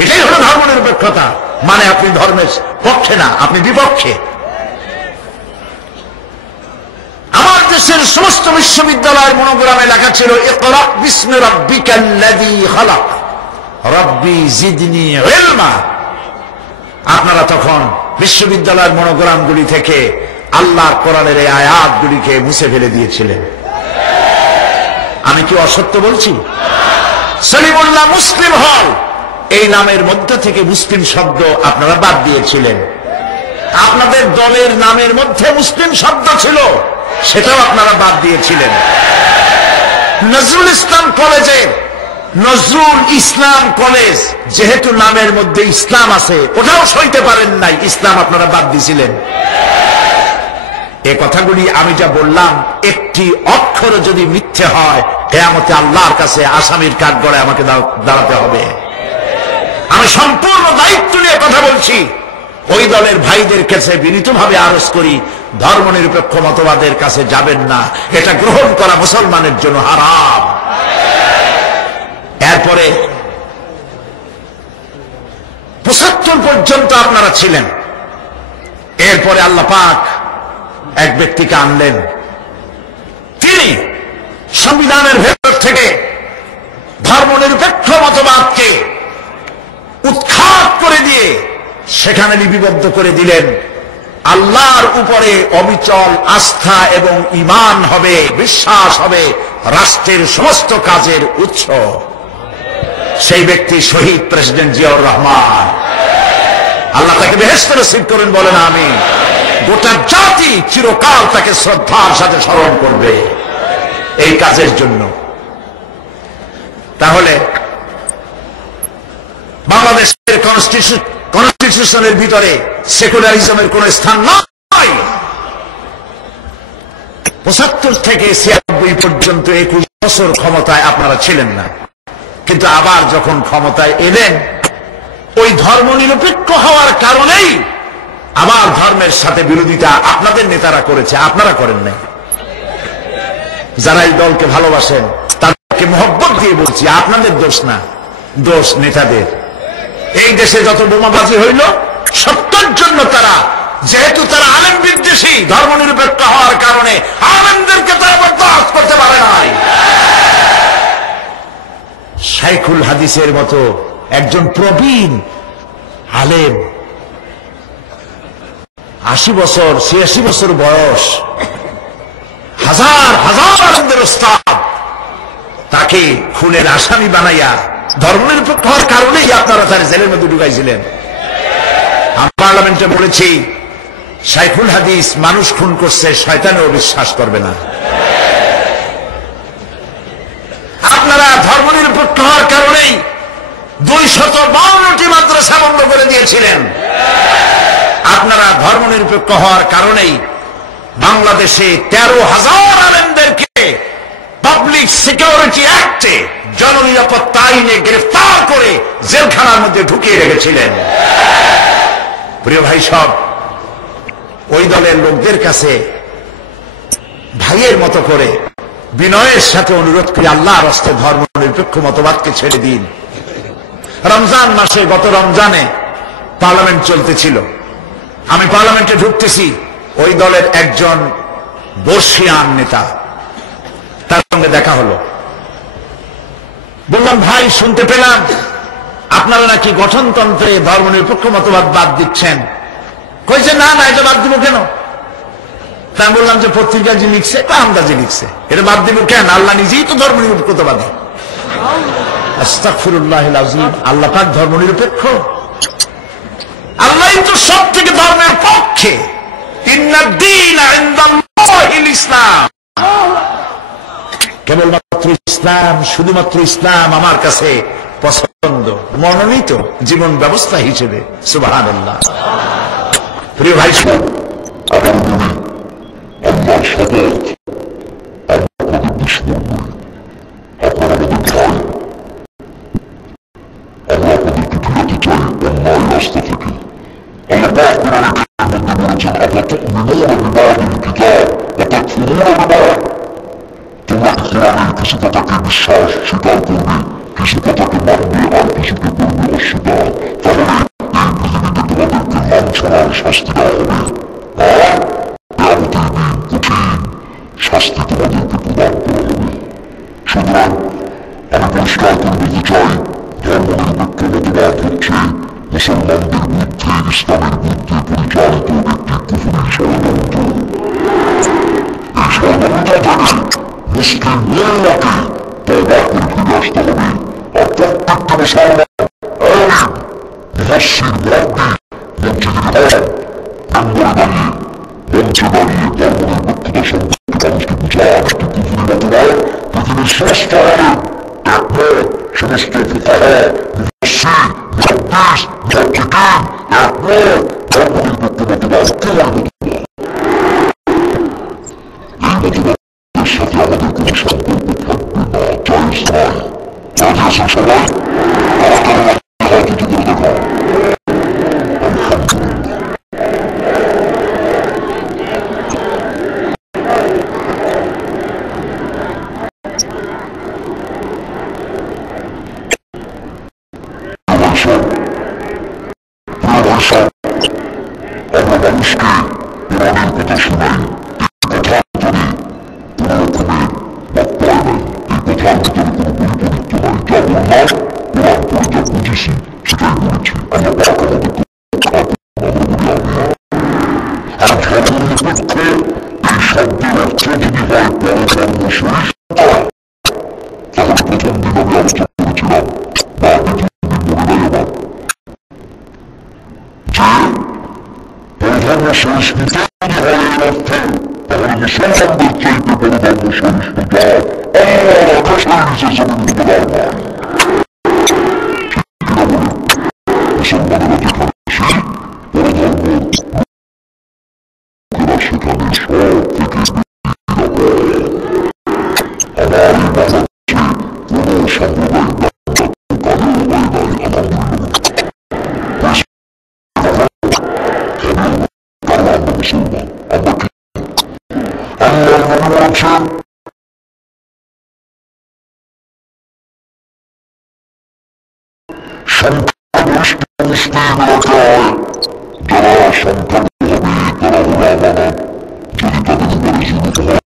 এটাই হলো ধর্মনিরপেক্ষতা। মানে আপনি ধর্মের পক্ষে না, আপনি বিপক্ষে। আমার দেশের সমস্ত বিশ্ববিদ্যালয়ের মনোগ্রামে লেখা ছিল ইকরা বিসমি রাব্বিকাল্লাযী খালাক রাব্বি জিদনি ইলমা। আপনারা তখন বিশ্ববিদ্যালয়ের মনোগ্রামগুলি থেকে আল্লাহর কোরআনের এই আয়াতগুলিকে মুছে ফেলে দিয়েছিলেন। আমি কি অসত্য বলছি? সলিমুল্লাহ মুসলিম হল, এই নামের মধ্যে থেকে মুসলিম শব্দ আপনারা বাদ দিয়েছিলেন। আপনাদের দলের নামের মধ্যে মুসলিম শব্দ ছিল, সেটাও আপনারা বাদ দিয়েছিলেন। নজরুল ইসলাম কলেজে নজরুল ইসলাম কলেজ, যেহেতু নামের মধ্যে ইসলাম আছে, ওটাও সইতে পারেন নাই, ইসলাম আপনারা বাদ দিয়েছিলেন। এই কথাগুলি আমি যা বললাম, একটি অক্ষর যদি মিথ্যে হয়, কিয়ামতে আল্লাহর কাছে আসামির কাঠগড়ায় আমাকে দাঁড়াতে হবে। আমি সম্পূর্ণ দায়িত্ব নিয়ে কথা বলছি। ওই দলের ভাইদের কাছে বিনীতভাবে আরজ করি, ধর্মনিরপেক্ষ মতবাদের কাছে যাবেন না, এটা গ্রহণ করা মুসলমানের জন্য হারাম। এরপরে 75 পর্যন্ত আপনারা ছিলেন। এরপরে আল্লাহ পাক এক ব্যক্তিকে আনলেন, তিনি সংবিধানের ভেতর থেকে ধর্মনিরপেক্ষ মতবাদকে উৎখাত করে দিয়ে সেখানে লিপিবদ্ধ করে দিলেন আল্লাহর উপরে অবিচল আস্থা এবং ঈমান হবে, বিশ্বাস হবে রাষ্ট্রের সমস্ত কাজের উৎস। সেই ব্যক্তি শহীদ প্রেসিডেন্ট জিয়াউর রহমান। আল্লাহ তাকে বেহেশত নসিব করেন, বলেন আমিন। গোটা জাতি চিরকাল তাকে শ্রদ্ধার সাথে স্মরণ করবে এই কাজের জন্য। তাহলে বাংলাদেশের কনস্টিটিউশনের ভিতরে সেকুলারিজমের কোন স্থান নয়। 75 থেকে 96 পর্যন্ত 21 বছর ক্ষমতায় আপনারা ছিলেন না, কিন্তু আবার যখন ক্ষমতায় এলেন, ওই ধর্মনিরপেক্ষ হওয়ার কারণেই আবার ধর্মের সাথে বিরোধিতা আপনাদের নেতারা করেছে, আপনারা করেন নাই। যারা এই দলকে ভালোবাসেন তাদেরকে বলছি, আপনাদের দোষ না, দোষ নেতাদের। এই দেশে যত বোমাবাজি হইল সত্যের জন্য তারা, যেহেতু তারা আলেম বিদ্বেষী, ধর্মনিরপেক্ষ হওয়ার কারণে আলেমদেরকে তারা বরদাস্ত করতে পারে নাই। শাইখুল হাদিসের মতো একজন প্রবীণ আলেম, 80 বছর 86 বছর বয়স, হাজার হাজার আলেমদের ওস্তাদ, তাকে খুনের আসামি বানাইয়া ধর্মনিরপেক্ষ হওয়ার কারণেই আপনারা তার জেলের মধ্যে ঢুকাইছিলেন। আমি পার্লামেন্টে বলেছি, শাইখুল হাদিস মানুষ খুন করছে, শয়তানেও বিশ্বাস করবে না। আপনারা ধর্মনিরপেক্ষ হওয়ার কারণেই 252টি মাদ্রাসা বন্ধ করে দিয়েছিলেন। আপনারা ধর্মনিরপেক্ষ হওয়ার কারণেই বাংলাদেশে 13,000 আলেমদেরকে পাবলিক সিকিউরিটি অ্যাক্টে, জননিরাপত্তা আইনে গ্রেফতার করে জেলখানার মধ্যে ঢুকিয়ে রেখেছিলেন। প্রিয় ভাই সব, ওই দলের লোকদের কাছে ভাইয়ের মতো করে বিনয়ের সাথে অনুরোধ করি, আল্লাহর রাস্তে ধর্মনিরপেক্ষ মতবাদকে ছেড়ে দিন। রমজান মাসে, গত রমজানে পার্লামেন্ট চলতেছিল, আমি পার্লামেন্টে ঢুকতেছি, ওই দলের একজন বর্ষিয়ান নেতা, তার সঙ্গে দেখা হলো। বললাম, ভাই শুনতে পেলাম আপনারা নাকি গঠনতন্ত্রে ধর্মনিরপেক্ষ মতবাদ বাদ দিচ্ছেন। কইছে না না, এটা বাদ দিব কেন? তা বললাম যে পত্রিকা যে লিখছে, আন্দাজে লিখছে, এটা বাদ দিব কেন? আল্লাহ নিজেই তো ধর্মনিরপেক্ষতাবাদী। আস্তাগফিরুল্লাহিল আযীম, আল্লাহ পাক ধর্মনিরপেক্ষ? আল্লাহই তো সব থেকে ধর্মের পক্ষে। ইন্নাদ দীনা ইনদাল্লাহিল ইসলাম, কেবলমাত্র ইসলাম, শুধুমাত্র ইসলাম আমার কাছে পছন্দ, মনোনীত জীবন ব্যবস্থা হিসেবে। সুবহানাল্লাহ। প্রিয় ভাই সব, আল্লাহর শপথ, আপনাদের দুশমন নয়, আপনারা আমাদের ভাই। আল্লাহ আপনাদেরকে ফিরাতে চাই অন্যায় রাস্তা থেকে। আল্লাহ পাক কোরআনের মধ্যে বলেছেন, আফাতুমিনুনা বিবাদিল কিতাব ওয়া তাকফুরুনা বিবাদ। তোমরা কি কোরআনের কিছু কথাকে বিশ্বাস স্বীকার করবে, কিছু কথাকে মানবে, আর কিছুকে করবে অস্বীকার? তাহলে এই পৃথিবীতে তোমাদেরকে লাঞ্ছনার শাস্তি দেওয়া হবে, আর কিয়ামতের দিন কঠিন শাস্তি তোমাদেরকে প্রদান করা হবে। সুতরাং আমি পরিষ্কার করে বলতে চাই, ধর্মনিরপেক্ষ মতবাদ হচ্ছে মুসলমানদের বুদ্ধে, ইসলামের বুদ্ধে পরিচালিত একটি কুফরি ষড়যন্ত্র। এই ষড়যন্ত্র থেকে মুসলিম উম্মাহকে তওবা করে ফিরে আসতে হবে। আর প্রত্যেকটা মুসলমান আলিম, মুফাসসির, মুহাদ্দিস মঞ্চে দাঁড়িয়ে ধর্মনিরপেক্ষতা সম্পর্কে মানুষকে বোঝান, একটি কুফরি মতবাদ পৃথিবীর সমস্ত আলেম একমত, সমস্ত ফুকাহা, মুফাসসির, মুহাদ্দিস, মুহাক্কিকিন একমত, ধর্মনিরপেক্ষ মতবাদ কেবল মতবাদ। এই মতবাদের সাথে আমাদের কোনো সম্পর্ক থাকবে না, জায়েজ নয়। রাজি আছেন সবাই? আমাকে হাত উঁচু করে দেখা। আমরা মানুষকে কোরআনের কথা শোনাই, এই কথার ভিতরে কোন রকমের বাক্যায় নাই, এই কথার ভিতরে কোনো বৈপরীত্য নাই। যা বললাম, কোরআন পড়ে যা বুঝেছি সেটাই বলেছি। আল্লাহ পাক আমাদেরকে আমরা বলি আমিন। আর ধর্মনিরপেক্ষ এই শব্দের অর্থ যদি হয় পরধর্ম সহিষ্ণুতা, তাহলে প্রথম দিন আমি আলোচনা করেছিলাম, বা দ্বিতীয় দিন মনে নাই আমার, পরধর্ম সহিষ্ণুতা যদি হয় এর অর্থ, তাহলে মুসলমানদের চাইতে পরধর্ম সহিষ্ণুতা আল্লাহর আকাশের নিচে জমিন হতে পারে না। কিনা বলে মুসলমানেরা যেখানে আসে, পরধর্ম লোকেরা সেখানে সব থেকে আমার এই বাংলাদেশে কোনো সম্প্রদায়ের কালেও হয় নাই, আলহামদুলিল্লাহ। মুসলমান আমরা কি আল্লাহর নবী বলেছেন, সংখ্যাগরিষ্ঠ মুসলিমরা যারা সংখ্যালঘু হবে তারা হলো আমানত। যদি তাদের উপরে জুলুম হয়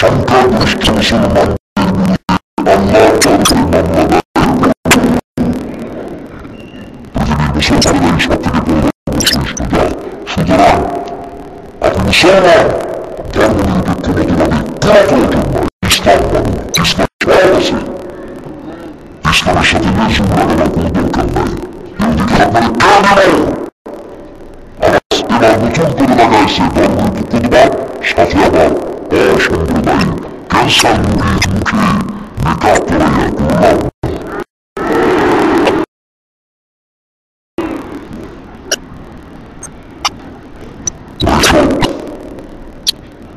সংখ্যাগরিষ্ঠ মুসলমানদের আল্লাহর তরফে মামলা মুসলমানদের সব থেকে বড় শ্রেষ্ঠ দল। সুতরাং আপনি মুসলমান ধর্ম নিরপেক্ষবাদী ইসলাম মানুন। ইসলাম সব আছে, ইসলামের সাথে মিউজিক লাগানোর কোনো দরকার নাই। ইহুদিকে আপনারা কেন দেবেন? এবার নতুন করে লাগাইছে ধর্মনিরপেক্ষবাদ, সাথে আবার অসাম্প্রদায়িক ক্যান্সার মুড়ির মুখে নেতা পড়াইয়া করলাম। জাহান্নাম বড় কঠিন হবে,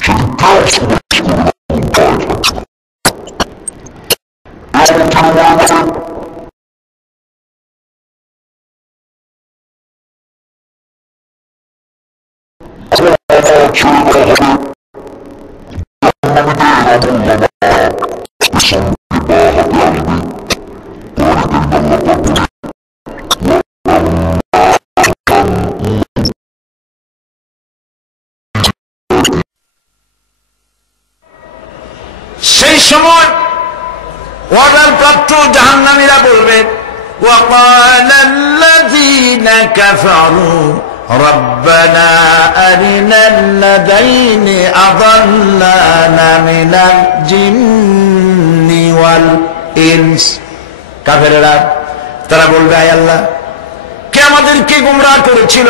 সেদিন কাজ সমাবেশ করবে কাজ থাকবে। সেই সময় ওয়াদার প্রাপ্ত জাহান্নামীরা বলবে وقال الذين كفروا ربنا أرنا الذين أضلانا من الجن والإنس। কাফেররা তারা বলবে, আয় আল্লাহ, কে আমাদেরকে গোমরাহ করেছিল,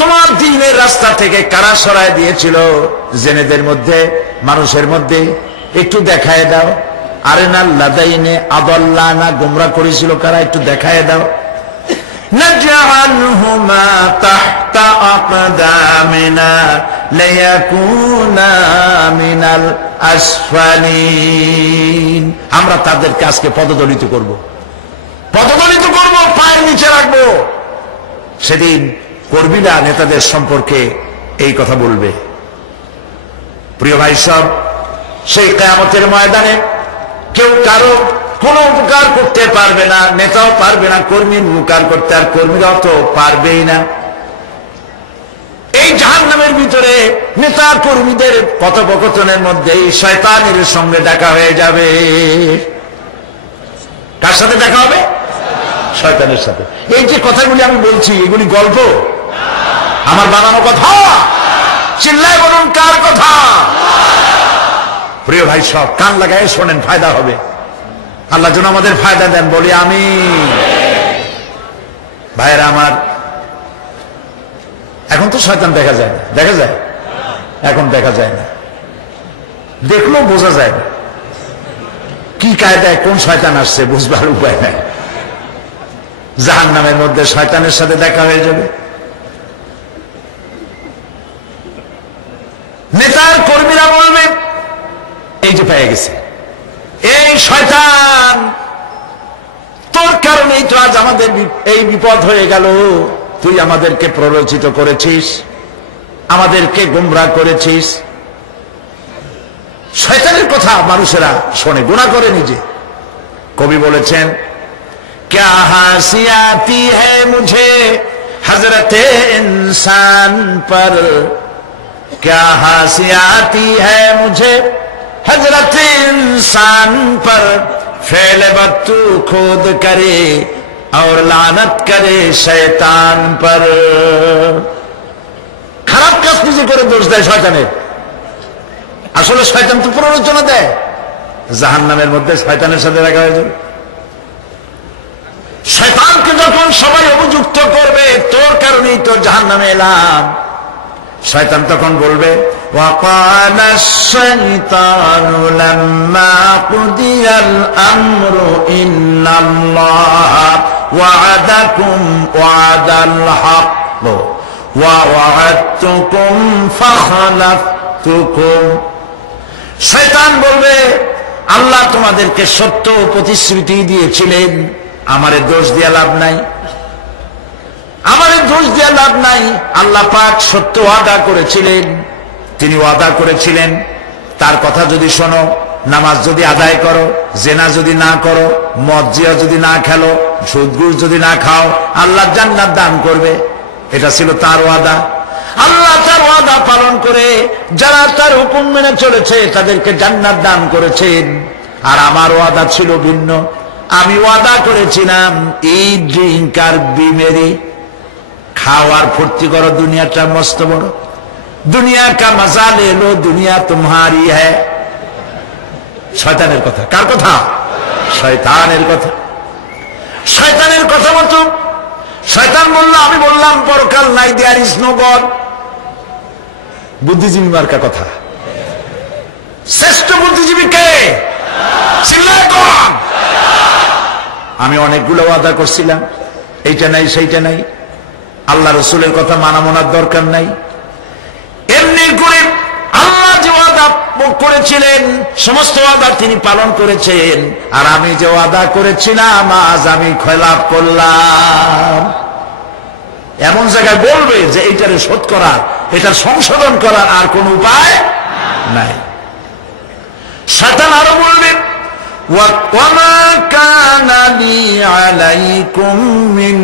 তোমার দ্বীনের রাস্তা থেকে কারা সরায় দিয়েছিল, জেনেদের মধ্যে মানুষের মধ্যে একটু দেখায় দাও। আরেনাল লাদাইনে আদাল্লানা, গোমরাহ করেছিল কারা, একটু দেখায় দাও। নাজআলহুমা তাহতা আকদামিনা লিয়াকুনা মিনাল আসফালিন। আমরা তাদেরকে আজকে পদদলিত করব, পায়ের নিচে রাখবো। সেদিন কর্মীরা নেতাদের সম্পর্কে এই কথা বলবে। প্রিয় ভাই সব, সেই কিয়ামতের ময়দানে কেউ কারো কোনো উপকার করতে পারবে না, নেতাও পারবে না কর্মীর উপকার করতে, আর কর্মীরাও তো পারবেই না। এই জাহান্নামের ভিতরে নেতা কর্মীদের কথোপকথনের মধ্যে শয়তানের সঙ্গে দেখা হয়ে যাবে। কার সাথে দেখা হবে? শয়তানের সাথে। এই যে কথাগুলি আমি বলছি, এগুলি গল্প, আমার বানানো কথা? চিল্লায় বলুন, কার কথা? প্রিয় ভাই সব, কান লাগায় শোনেন, ফায়দা হবে। আল্লাহ যেন আমাদের ফায়দা দেন, বলি আমিন। ভাইয়েরা আমার, এখন তো শয়তান দেখা যায় না, দেখা যায়? এখন দেখা যায় না, দেখলেও বোঝা যায় না কি কায়দায় কোন শয়তান আসছে, বুঝবার উপায় নাই। জাহান্নামের মধ্যে শয়তানের সাথে দেখা হয়ে যাবে। নেতার কর্মীরা বলবে, এই যে পেয়ে গেছে, এই শয়তান, তোর কারণেই তো আজ আমাদের এই বিপদ হয়ে গেল। তুই আমাদেরকে প্ররোচিত করেছিস, আমাদেরকে গোমরাহ করেছিস। শয়তানের কথা মানুষেরা শোনে, গুনাহ করে নিজে। কবি বলেছেন, क्या हंसी आती है मुझे हजरते इंसान पर, क्या हंसी आती है मुझे हजरते इंसान पर, फेल बत्तू खुद करे और लानत करे शैतान पर। খারাপ কাজ নিজে করে দোষ দেয় শয়তানের। আসলে শয়তান তো প্ররোচনা দেয়। জাহান্নামের মধ্যে শয়তানের সাথে দেখা হয়ে যাবে। শয়তানকে যখন সবাই অভিযুক্ত করবে, তোর কারণেই তো জাহান্নামে এলাম, শয়তান তখন বলবে, وَقَالَ الشَّيْطَانُ لَمَّا قُضِيَ الْأَمْرُ إِنَّ اللَّهَ وَعَدَكُمْ وَعْدَ الْحَقِّ وَوَعَدتُّكُمْ فَخَلَفْتُكُمْ। শয়তান বলবে, আল্লাহ তোমাদেরকে সত্য প্রতিশ্রুতি দিয়েছিলেন, আমারে দোষ দিয়ে লাভ নাই, আমারে দোষ দিয়ে লাভ নাই। আল্লাহ পাক সত্য ওয়াদা করেছিলেন, তিনি ওয়াদা করেছিলেন তার কথা যদি শোনো, নামাজ যদি আদায় করো, জেনা যদি না করো, মদ জিয়া যদি না খেলো, সুদ ঘুষ যদি না খাও, আল্লাহ জান্নাত দান করবে। এটা ছিল তার ওয়াদা। আল্লাহ তার ওয়াদা পালন করে যারা তার হুকুম মেনে চলেছে তাদেরকে জান্নাত দান করেছেন। আর আমার ওয়াদা ছিল ভিন্ন। আমি ওয়াদা করেছিলাম এই ড্রিঙ্ক আর বিমেরি, খাওয়ার ফুর্তি করো, দুনিয়াটা মস্ত বড়, দুনিয়া কা মজা লে লো, দুনিয়া তোমারি হ্যায়। শয়তানের কথা। কার কথা? শয়তানের কথা। শয়তানের কথা মতো শয়তান বলল, আমি বললাম পরকাল নাই, দেয়ার ইজ নো গড। বুদ্ধিজীবী মার্কা কথা। শ্রেষ্ঠ বুদ্ধিজীবী কে? আমি অনেকগুলো ওয়াদা করছিলাম, এইটা নাই সেইটা নাই, আল্লাহ রসুলের কথা মানা মানার দরকার নাই। এমনি করে আল্লাহ যে ওয়াদা করেছিলেন সমস্ত ওয়াদা তিনি পালন করেছেন। আর আমি যে ওয়াদা করেছিলাম আজ আমি খেলাপ করলাম। এমন জায়গায় বলবে যে এইটারে শোধ করার, এটার সংশোধন করার আর কোন উপায় নাই। শয়তান আরো বলবে, ওয়ামা কানা লি আলাইকুম মিন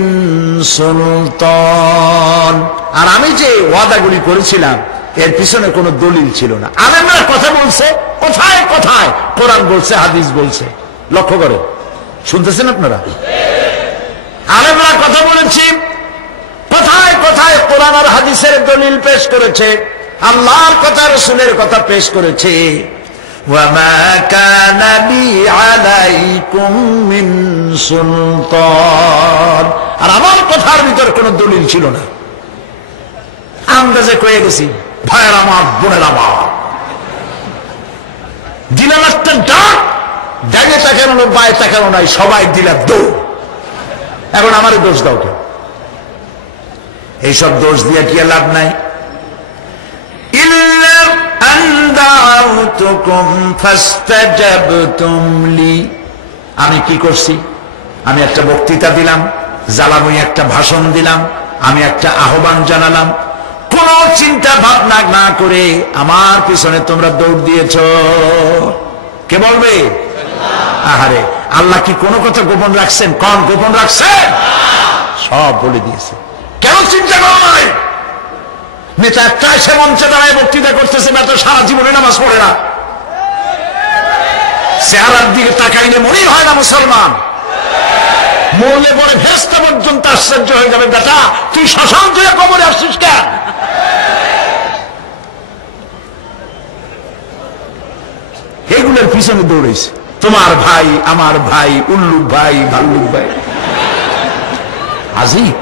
সুলতান। আর আমি যে ওয়াদাগুলি করেছিলাম এর পিছনে কোনো দলিল ছিল না। আলেমরা কথা বলছে, কোথায় কোথায় কোরআন বলছে, হাদিস বলছে। লক্ষ্য করে শুনতেছেন আপনারা? আলেমরা কথা বলেছি, কোথায় কোথায় কোরআন আর হাদিসের দলিল পেশ করেছে, আল্লাহর কথা রাসূলের কথা পেশ করেছে। ওয়ামা কানা লি আলাইকুম মিন সুলতান। আর আমার কথার ভিতর কোনো দলিল ছিল না, আন্দাজে কয়ে গেছি। ভাইয়ের আমার, বোনের আমার, দিলাম একটা ডাক, ডাকে তাকানো লোক, বায়ে তাকানো নাই, সবাই দিলাম দৌড়। এখন আমারই দোষ দাও কেউ? এইসব দোষ দিয়ে কি লাভ নাই। ইল্লা আন দাউতুকুম ফাস্তাজাবতুম লি। আমি কি করছি? আমি একটা বক্তৃতা দিলাম, জ্বালাময়ী একটা ভাষণ দিলাম, আমি একটা আহ্বান জানালাম, কোন চিন্তা ভাবনা না করে আমার পিছনে তোমরা দৌড় দিয়েছ। কে বলবে? আহারে, আল্লাহ কি কোনো কথা গোপন রাখছেন? কোন গোপন রাখছেন? সব বলে দিয়েছে। কেন চিন্তা করো নাই? নেতা একটা এসে মঞ্চে দাঁড়ায় বক্তৃতা করতেছে, তো সারা জীবনে নামাজ পড়ে না, চেহারার দিকে তাকাইলে মনেই হয় না মুসলমান। মরলে পরে ফেরেশতা পর্যন্ত আশ্চর্য হয়ে যাবে, বেটা তুই শ্মশান থেকে কবরে আসছিস কেন? এগুলোর পিছনে দৌড়েছে তোমার ভাই, আমার ভাই, উল্লুক ভাই, ভাল্লুক ভাই। আজিব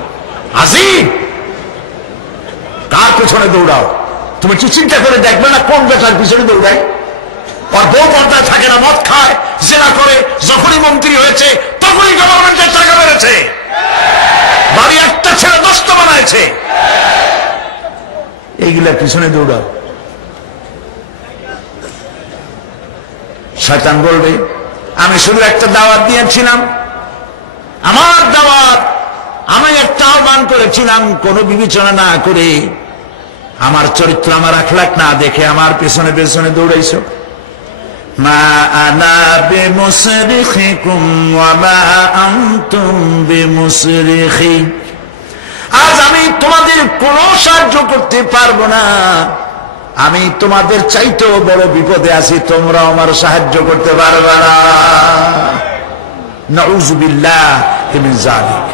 আজিব, কার পিছনে দৌড়াও? তুমি কি চিন্তা করে দেখবে না কোন বেটার পিছনে দৌড়ায়? আর বউ পর্দায় থাকে না, মদ খায়, জেনা করে, যখনই মন্ত্রী হয়েছে তখনই গভর্নমেন্টের টাকা বেড়েছে, বাড়ি একটা ছেলে 10টা বানাইছে। এইগুলার পিছনে দৌড়াও। শয়তান বলবে, আমি শুধু একটা দাওয়াত দিয়েছিলাম, আমার দাওয়াত, আমি একটা আহ্বান করেছিলাম, কোনো বিবেচনা না করে, আমার চরিত্র, আমার আখলাক না দেখে আমার পেছনে পেছনে দৌড়াইছো। মা আনা বিমুসরিখিকুম ওয়া মা আনতুম বিমুসরিখি। আজ আমি তোমাদের কোনো সাহায্য করতে পারবো না, আমি তোমাদের চাইতেও বড় বিপদে আছি, তোমরা আমার সাহায্য করতে পারবে না। নাউযু বিল্লাহি মিন যালিক।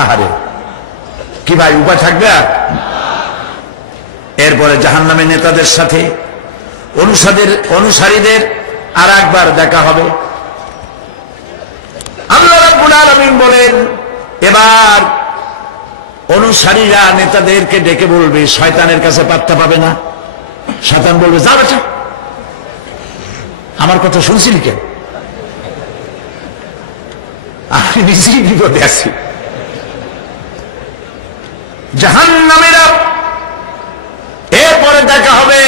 আহারে, কি ভাই উপায় থাকবে? এরপরে জাহান্নামের নেতাদের সাথে অনুসারীদের আর একবার দেখা হবে। আল্লাহ রাব্বুল আলামিন বলেন, এবার অনুসারীরা নেতাদেরকে ডেকে বলবে, শয়তানের কাছে পাত্তা পাবে না। শয়তান বলবে, যা বেটা, আমার কথা শুনছিলি কেন? আমি নিজেই বিপদে আছি। জাহান্নামীরা এরপরে দেখা হবে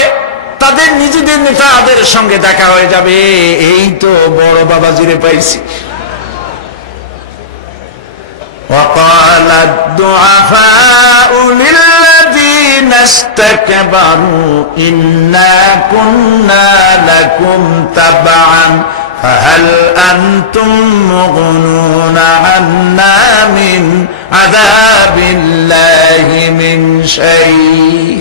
তাদের তাদের নিজেদের নেতাদের সঙ্গে দেখা হয়ে যাবে, এই তো বড় বাবাজিরে পাইছি। وقال الضعفاء للذين استكبروا إنا كنا لكم تبعا فهل أنتم مغنون عنا من عذاب الله من شيء।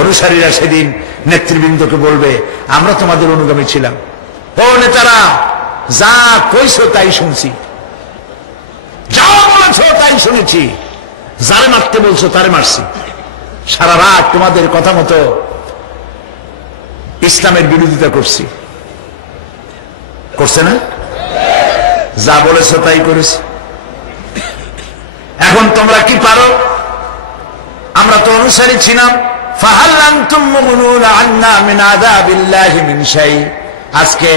অনুসারীরা সেদিন নেতৃবৃন্দকে বলবে, আমরা তোমাদের অনুগামী ছিলাম, ও নেতারা যা কইছো তাই শুনছি, যা বলেছো তাই শুনেছি, যারে মারতে বলছো তারে মারছি, সারা রাত তোমাদের কথা মতো ইসলামের বিরোধিতা করছি, করছে না? যা বলেছো তাই করেছি। এখন তোমরা কি পারো? আমরা তো অনুসারী ছিলাম। ফাহাল আনতুম মুগনুনা আন্না মিন আযাবিল্লাহি মিন শাই। আজকে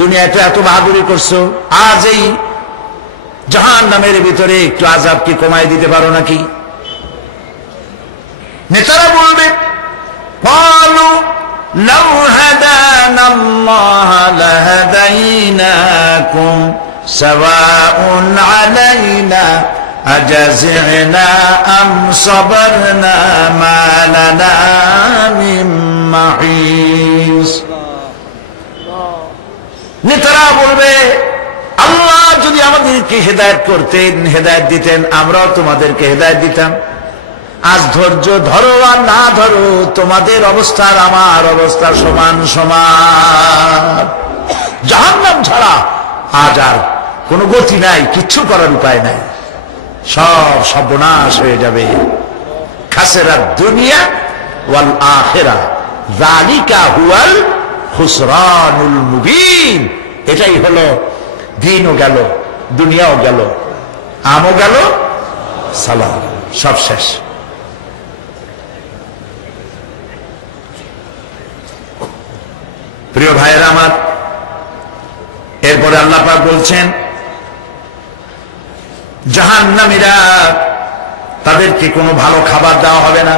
দুনিয়াতে এত বাহাদুরি করছো, আজ এই জাহান্নামের ভিতরে একটু আযাব কি কমায় দিতে পারো নাকি? নেতারা বলবে, ক্বালু লাউ হাদানাল্লাহু লাহাদাইনাকুম সাওয়াউন আলাইনা আজাযিনা আম সাবারনা মা লানা মিন মাহিস। নেতারা বলবে, আল্লাহ যদি আমাদেরকে হেদায়েত করতেন, হেদায়েত দিতেন, আমরাও তোমাদেরকে হেদায়েত দিতাম। আজ ধৈর্য ধরো আর না ধরো, তোমাদের অবস্থা আর আমার অবস্থা সমান সমান। জাহান্নাম ছাড়া আজ আর কোনো গতি নাই, কিচ্ছু করার উপায় নাই, সব সর্বনাশ হয়ে যাবে। খাসিরাত দুনিয়া ওয়াল আখিরা যালিকা হুয়াল খুসরানুল মুবিন। এটাই হলো, দিনও গেল, দুনিয়াও গেল, আমও গেল, সালাম, সব শেষ। প্রিয় ভাইয়েরা আমার, এরপরে আল্লাহ পাক বলছেন, জাহান্নামীরা তাদেরকে কোনো ভালো খাবার দেওয়া হবে না।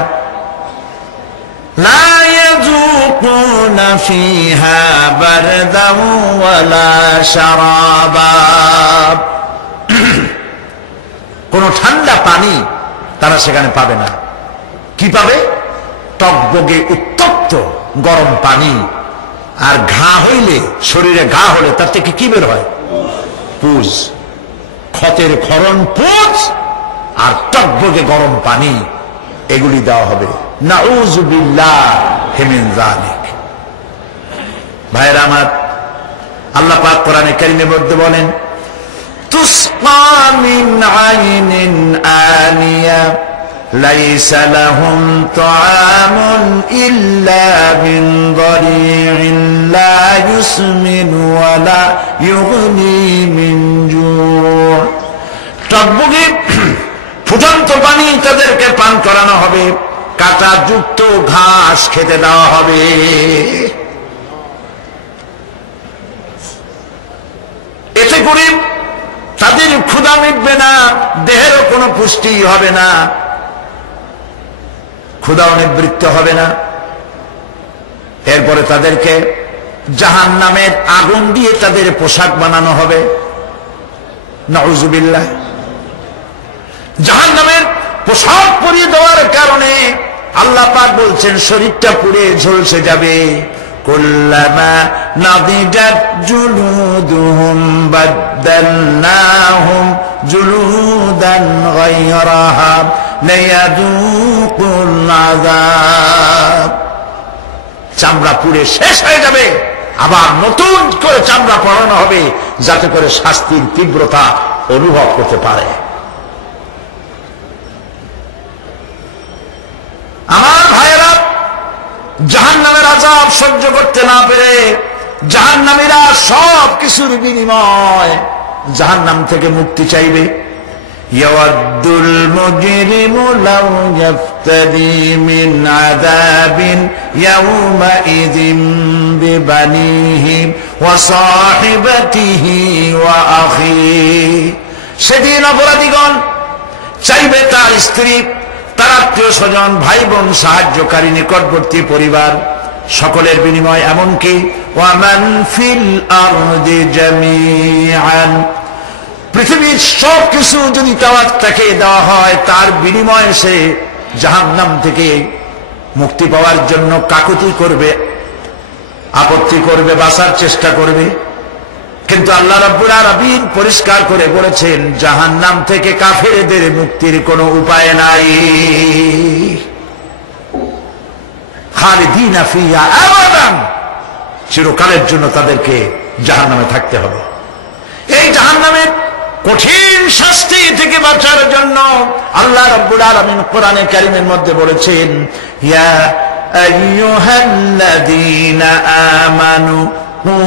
লা ইয়াযুকুনা ফিহা বারদাও ওয়ালা শারাবা। কোনো ঠান্ডা পানি তারা সেখানে পাবে না। কি পাবে? টকবগে উত্তপ্ত গরম পানি। আর ঘা হইলে, শরীরে ঘা হলে তার থেকে কি বের হয়? পুজ, ক্ষতের ক্ষরণ পুজ আর টকবগে গরম পানি, এগুলি দেওয়া হবে। নাউযু বিল্লাহি মিন যালিক। ভাইরা আমার, আল্লাহ পাক কোরআনে কারীমের মধ্যে বলেন, তুসকা মিন আইনিন আনিয়া লাইসা লাহুম তুআমুন ইল্লা মিন দারি'in লা ইউসমিনু ওয়া লা ইউগনি মিন জু'। টকবগে ফুটন্ত পানি তাদেরকে পান করানো হবে, কাঁটা যুক্ত ঘাস খেতে দেওয়া হবে। এতে করে তাদের ক্ষুধা মিটবে না, দেহেরও কোনো পুষ্টি হবে না, ক্ষুধাও নিবৃত্ত হবে না। এরপরে তাদেরকে জাহান্নামের আগুন দিয়ে তাদের পোশাক বানানো হবে। নাউযুবিল্লাহ। জাহান্নামের পোশাক পরিয়ে দেওয়ার কারণে আল্লাহ পাক বলছেন, শরীরটা পুড়ে ঝলসে যাবে। কুল্লামা নাদিজাত জুলুদুহুম বাদদালনাহুম জুলুদান গায়রাহা লিয়াযুকুল আযাব। চামড়া পুড়ে শেষ হয়ে যাবে, আবার নতুন করে চামড়া পরানো হবে, যাতে করে শাস্তির তীব্রতা অনুভব করতে পারে। আমার ভাইয়েরা, জাহান্নামের আযাব সহ্য করতে না পেরে জাহান্নামীরা সব কিছুর বিনিময় জাহান্নাম থেকে মুক্তি চাইবে। ইয়াওয়াদ্দুল মুজরিমু লাউ ইয়াফতাদি মিন আযাবিন ইয়াওমাইযিন বিবানিহি ওয়া সাহিবাতিহি ওয়া আখিহি। সেদিন অপরাধীগণ চাইবে তার স্ত্রী, তার আত্মীয় স্বজন, ভাই বোন, সাহায্যকারী, নিকটবর্তী পরিবার সকলের বিনিময়, এমনকি ওয়ামান ফিল আরদি জামিআন, পৃথিবীর সব কিছু যদি তাকে দেওয়া হয়, তার বিনিময়ে সে জাহান্নাম থেকে মুক্তি পাওয়ার জন্য কাকুতি করবে, আপত্তি করবে, বাঁচার চেষ্টা করবে। কিন্তু আল্লাহ রাব্বুল আলামিন পরিষ্কার করে বলেছেন, জাহান্নাম থেকে কাফেরদের মুক্তির কোনো উপায় নাই। খালিদিনা ফিহা আবাদান, চিরকালের জন্য তাদেরকে জাহান্নামে থাকতে হবে। এই জাহান্নামের কঠিন শাস্তি থেকে বাঁচার জন্য আল্লাহ রাব্বুল আলামিন কোরআনে কারীমের মধ্যে বলেছেন, ইয়া আইয়ুহাল্লাযীনা আমানু কু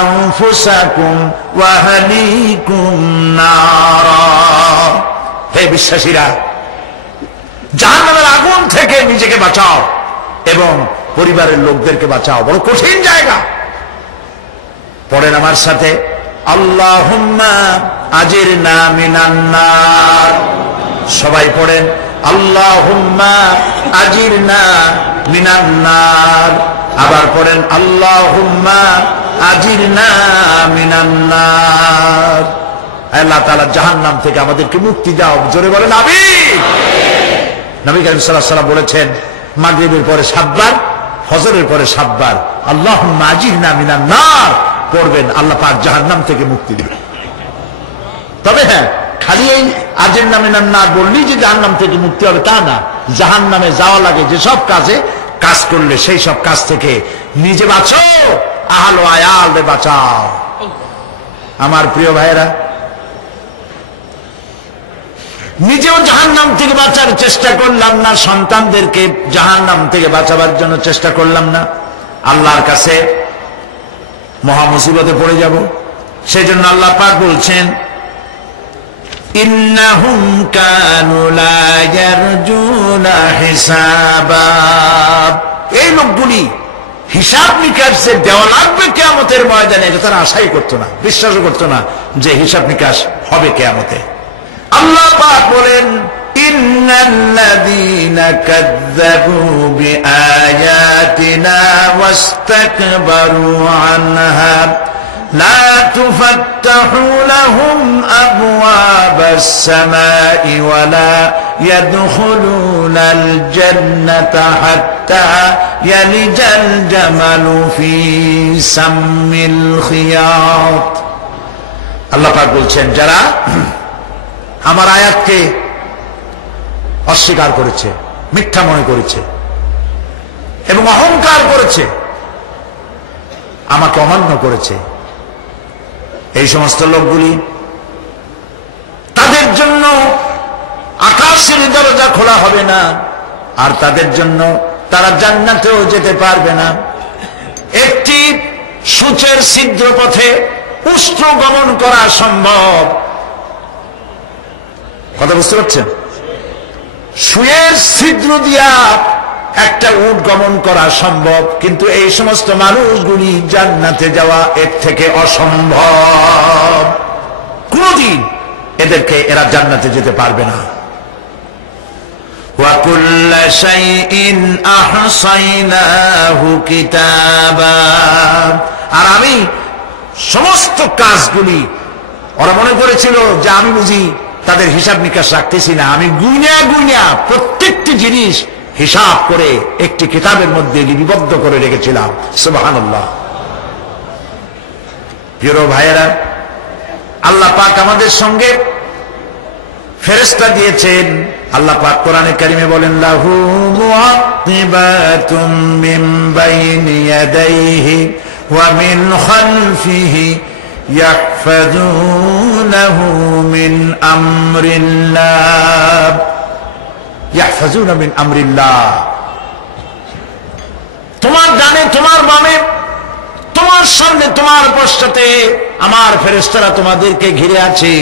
আনফুসাকুম ওয়া আহলিকুম নারা, হে বিশ্বাসীরা, জাহান্নামের আগুন থেকে নিজেকে বাঁচাও এবং পরিবারের লোকদেরকে বাঁচাও। বড় কঠিন জায়গা। পড়েন আমার সাথে, আল্লাহুম্মা আজিরনা মিনান নার। সবাই পড়েন, আল্লাহুম্মা আজিরনা মিনান নার। আবার পড়েন, আল্লাহুম্মা আজিরনা মিনান নার। আল্লাহ তাআলা জাহান্নাম থেকে আমাদেরকে মুক্তি দাও। জোরে বলেন আমিন। নবী করিম সাল্লাল্লাহু আলাইহি ওয়াসাল্লাম বলেছেন, মাগরিবের পরে 7 বার, ফজরের পরে 7 বার আল্লাহুম্মা আজিরনা মিনান নার পড়বেন, আল্লাহ পাক জাহান্নাম থেকে মুক্তি দিবেন। তবে হ্যাঁ, খালি এই আজিরনা মিনান নার বললেই যে জাহান্নাম থেকে মুক্তি হবে তা না। জাহান্নামে যাওয়া লাগে যেসব কাজ করলে সেই সব কাজ থেকে নিজে বাঁচো, আহল ও আয়ালকে বাঁচাও। আমার প্রিয় ভাইয়েরা, নিজেও জাহান্নাম থেকে বাঁচার চেষ্টা করলাম না, সন্তানদেরকে জাহান্নাম থেকে বাঁচাবার জন্য চেষ্টা করলাম না, আল্লাহর কাছে মহা মুসিবতে পড়ে যাব। সেজন্য আল্লাহ পাক বলছেন, ইন্নাহুম কানু লা ইয়ারজুনা হিসাবা, এই লোকগুলি হিসাব নিকাশ যে দেওয়া লাগবে কিয়ামতের ময়দানে, এটা তারা আশাই করতো না, বিশ্বাসও করতো না যে হিসাব নিকাশ হবে কিয়ামতে। আল্লাহ পাক বলেন, ইন্নাল্লাযীনা কাযযাবু বিআয়াতিনা ওয়াস্তাকবারু আনহা লা তুফাত্তাহু লাহুম আবওয়াবাস সামাই ওয়া লা ইয়াদখুলুনাল জান্নাতা হাত্তা ইয়ালিজাল জামালু ফি সাম্মিল খিয়াত। আল্লাহ পাক বলছেন, যারা আমার আয়াতকে অস্বীকার করেছে, মিথ্যা মনে করেছে এবং অহংকার করেছে, আমাকে অমান্য করেছে, এই সমস্ত লোকগুলি, তাদের জন্য আকাশের দরজা খোলা হবে না, আর তাদের জন্য তারা জান্নাতেও যেতে পারবে না। একটি সূচের ছিদ্র পথে উষ্ট্র গমন করা সম্ভব, কথা বুঝতে পারছেন? সুয়ের ছিদ্র দিয়া একটা উট গমন করা সম্ভব, কিন্তু এই সমস্ত মানুষগুলি জান্নাতে যাওয়া এর থেকে অসম্ভব। কোনদিন এরা জান্নাতে যেতে পারবে না। ওয়া কুল্লা শাইইন আহসাইনাহু কিতাবা, আর আমি সমস্ত কাজগুলি, ওরা মনে করেছিল যে আমি বুঝি তাদের হিসাব নিকাশ রাখতেছি না, আমি গুইনা প্রত্যেকটি জিনিস হিসাব করে একটি কিতাবের মধ্যে লিপিবদ্ধ করে রেখেছিলাম। সুবহানাল্লাহ। প্রিয় ভাইয়েরা, আল্লাহ পাক আমাদের সঙ্গে ফেরেশতা দিয়েছেন। আল্লাহ পাক কোরআনে কারিমে বলেন, লাহু মুআক্কিবাতুম মিন বাইনি ইয়াদাইহি ওয়া মিন খালফিহি ইয়াহফাযুনাহু মিন আমরিল্লাহ। ইয়াহফাযুনা মিন আমরিল্লাহ, তোমার ডানে, তোমার বামে, তোমার সামনে, তোমার পশ্চাতে আমার ফেরেশতারা তোমাদেরকে ঘিরে আছে।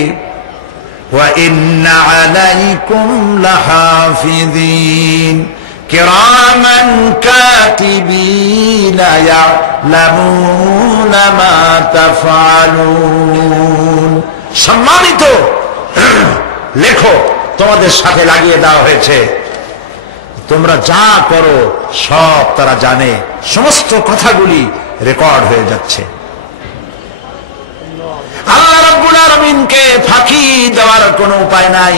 ওয়া ইন্না আলাইকুম লাহাফিযিন কিরামান কাতিবিনা ইয়ালামুনা মা তাফআলুন। সম্মানিত লেখক তোমাদের সাথে লাগিয়ে দেওয়া হয়েছে, তোমরা যা করো সব তারা জানে, সমস্ত কথাগুলি রেকর্ড হয়ে যাচ্ছে। আল্লাহ রাব্বুল আলামিনকে ফাঁকি দেওয়ার কোনো উপায় নাই।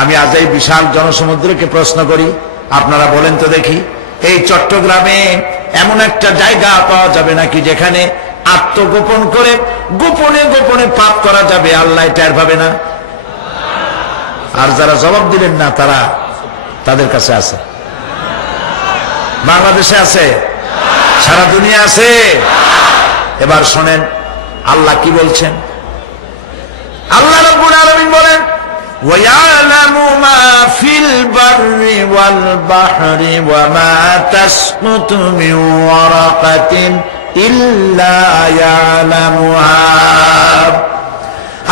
আমি আজ এই বিশাল জনসমুদ্রকে প্রশ্ন করি, আপনারা বলেন তো দেখি, এই চট্টগ্রামে এমন একটা জায়গা পাওয়া যাবে নাকি যেখানে আত্মগোপন করে গোপনে গোপনে পাপ করা যাবে, আল্লাহ টের পাবে না? আর যারা জবাব দিলেন না তারা তাদের কাছে আছে, বাংলাদেশে আছে, সারা দুনিয়া আছে। এবার শোনেন আল্লাহ কি বলছেন। আল্লাহ রাব্বুল আলামিন বলেন, وَيَعْلَمُ مَا فِي الْبَرِّ وَالْبَحْرِ وَمَا تَسْقُطُ مِنْ وَرَقَةٍ إِلَّا يَعْلَمُهَا।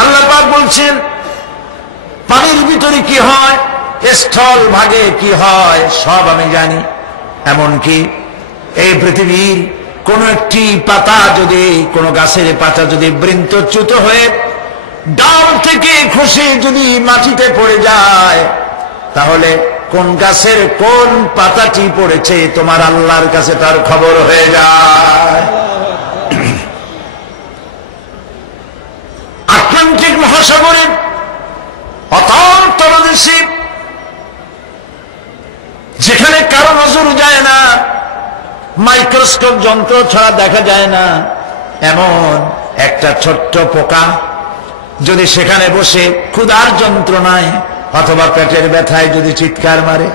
আল্লাহ পাক বলছেন, পানির ভিতরে কি হয়, স্থল ভাগে কি হয়, সব আমি জানি। এমনকি এই পৃথিবীর কোন একটি পাতা যদি, কোন গাছের পাতা যদি বৃন্তচ্যুত হয়ে ডাল থেকে খসে যদি মাটিতে পড়ে যায়, তাহলে কোন গাছের কোন পাতাটি পড়েছে তোমার আল্লাহর কাছে তার খবর হয়ে যায়। আটলান্টিক মহাসাগরে অতল তলদেশে, যেখানে কারো নজর যায় না, মাইক্রোস্কোপ যন্ত্র ছাড়া দেখা যায় না, এমন একটা ছোট্ট পোকা যদি সেখানে বসে ক্ষুধার যন্ত্রণায় অথবা পেটের ব্যথায় যদি চিৎকার মারে,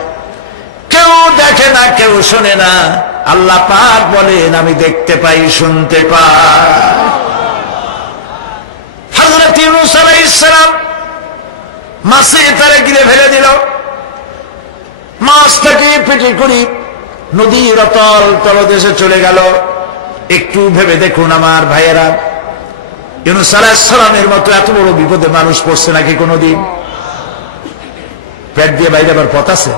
কেউ দেখে না, কেউ শোনে না, আল্লাহ পাক বলেন আমি দেখতে পাই, শুনতে পাই। হযরত ইউনূস আলাইহিস সালাম মাছে তারে গিলে ফেলে দিল, মাছটাকে পেটে করে নদীর অতল তলদেশে চলে গেল। একটু ভেবে দেখুন আমার ভাইয়েরা, ইউনূস আলাইহিস সালামের মতো এত বড় বিপদে মানুষ পড়ছে নাকি কোনদিন? পেট দিয়ে বাইরে আবার পথ আছে,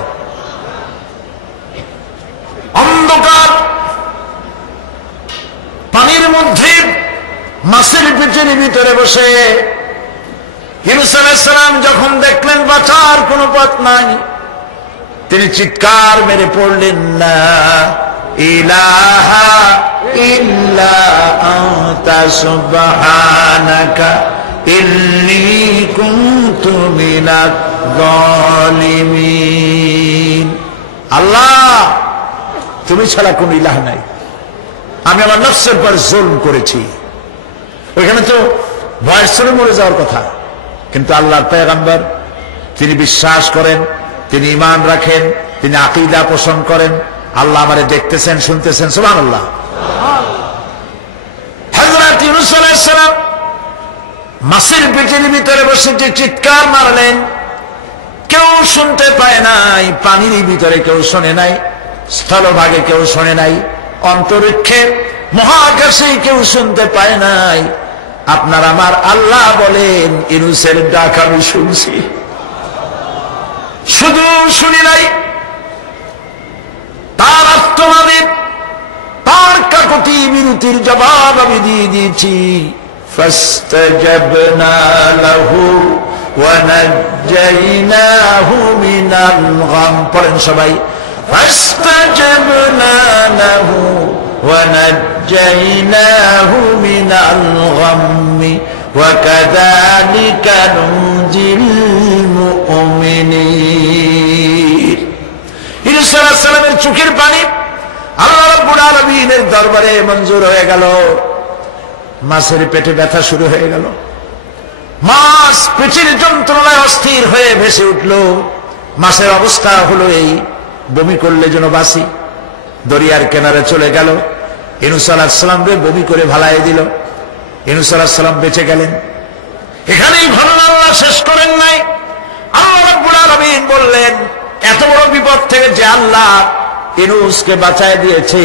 অন্ধকার পানির মধ্যে মাছের পেটের ভিতরে বসে ইউনূস আলাইহিস সালাম যখন দেখলেন বাঁচার কোনো পথ নাই, তিনি চিৎকার মেরে পড়লেন, লা ইলাহা ইল্লা আনতা সুবহানাকা ইন্নী কুনতু মিনাজ জালিমিন। আল্লাহ, তুমি ছাড়া কোন ইলাহ নাই, আমি আমার নফসের পর জুলম করেছি। ওইখানে তো ভয়ের সরে মরে যাওয়ার কথা, কিন্তু আল্লাহর পয়গম্বর তিনি বিশ্বাস করেন, তিনি ঈমান রাখেন, তিনি আকীদা পোষণ করেন, আল্লাহ আমারে দেখতেছেন, শুনতেছেন। সুবহানাল্লাহ। হযরত ইউনূস আলাইহিস সালাম মাছের পেটের ভিতরে বসে যে চিৎকার মারলেন, কেউ শুনতে পায় নাই, পানির ভিতরে কেউ শোনে নাই, স্থলভাগে কেউ শোনে নাই, অন্তরিক্ষে মহাকাশে কেউ শুনতে পায় নাই। আপনার আমার আল্লাহ বলেন, ইউনূসের ডাক আমি শুনছি, শুধু শুনি নাই, তার আত্মনাদে তার কাকতি বিরতির জবাব আমি দিয়ে দিয়েছি। ফাস্তাজাবনা লাহু ওয়া নাজ্জাইনাহু মিনাল গাম। পড়েন সবাই, ফাস্তাজাবনা লাহু ওয়া নাজ্জাইনাহু মিনাল গাম্মি ওয়া কাযালিকা নুনজিল মুমিনিন। ইউনূস আলাইহিস সালামের চোখের পানি আল্লাহ রাব্বুল আলামিনের দরবারে মঞ্জুর হয়ে গেল। মাছের পেটে ব্যথা শুরু হয়ে গেল, মাছ পেটের যন্ত্রণায় অস্থির হয়ে ভেসে উঠল। মাছের অবস্থা হলো এই, বমি করলে যেন বাসি, দরিয়ার কিনারে চলে গেল। ইউনূস আলাইহিস সালামকে বমি করে ভালাইয়ে দিল। ইউনূস আলাইহিস সালাম বেঁচে গেলেন। এখানেই ঘটনা আল্লাহ শেষ করেন নাই। আল্লাহ রাব্বুল আলামিন বললেন, এত বড় বিপদ থেকে যে আল্লাহ ইউনূসকে বাঁচায় দিয়েছে,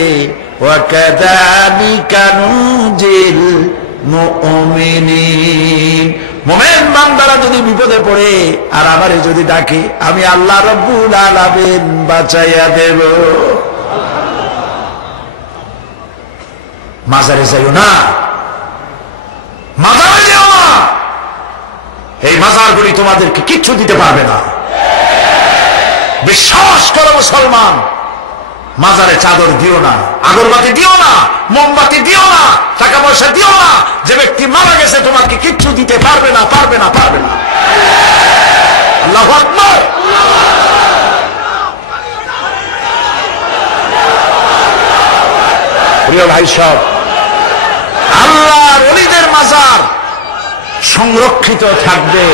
ওয়া কাযালিকা নুনজিল মুমিনিন। মুমিন বান্দারা যদি বিপদে পড়ে আর আমারে যদি ডাকে, আমি আল্লাহ রাব্বুল আলামিন বাঁচাইয়া দেব। মাজারে যাইও না, মাজারে যেও না, এই মাজারগুলি তোমাদেরকে কিচ্ছু দিতে পারবে না। বিশ্বাস করো মুসলমান, মাজারে চাদর দিও না, আগরবাতি দিও না, মোমবাতি দিও না, টাকা পয়সা দিও না। যে ব্যক্তি মারা গেছে তোমাকে কিচ্ছু দিতে পারবে না, পারবে না, পারবে না। আল্লাহু আকবার। প্রিয় ভাই সব, আল্লাহর ওলিদের মাজার সংরক্ষিত থাকবে,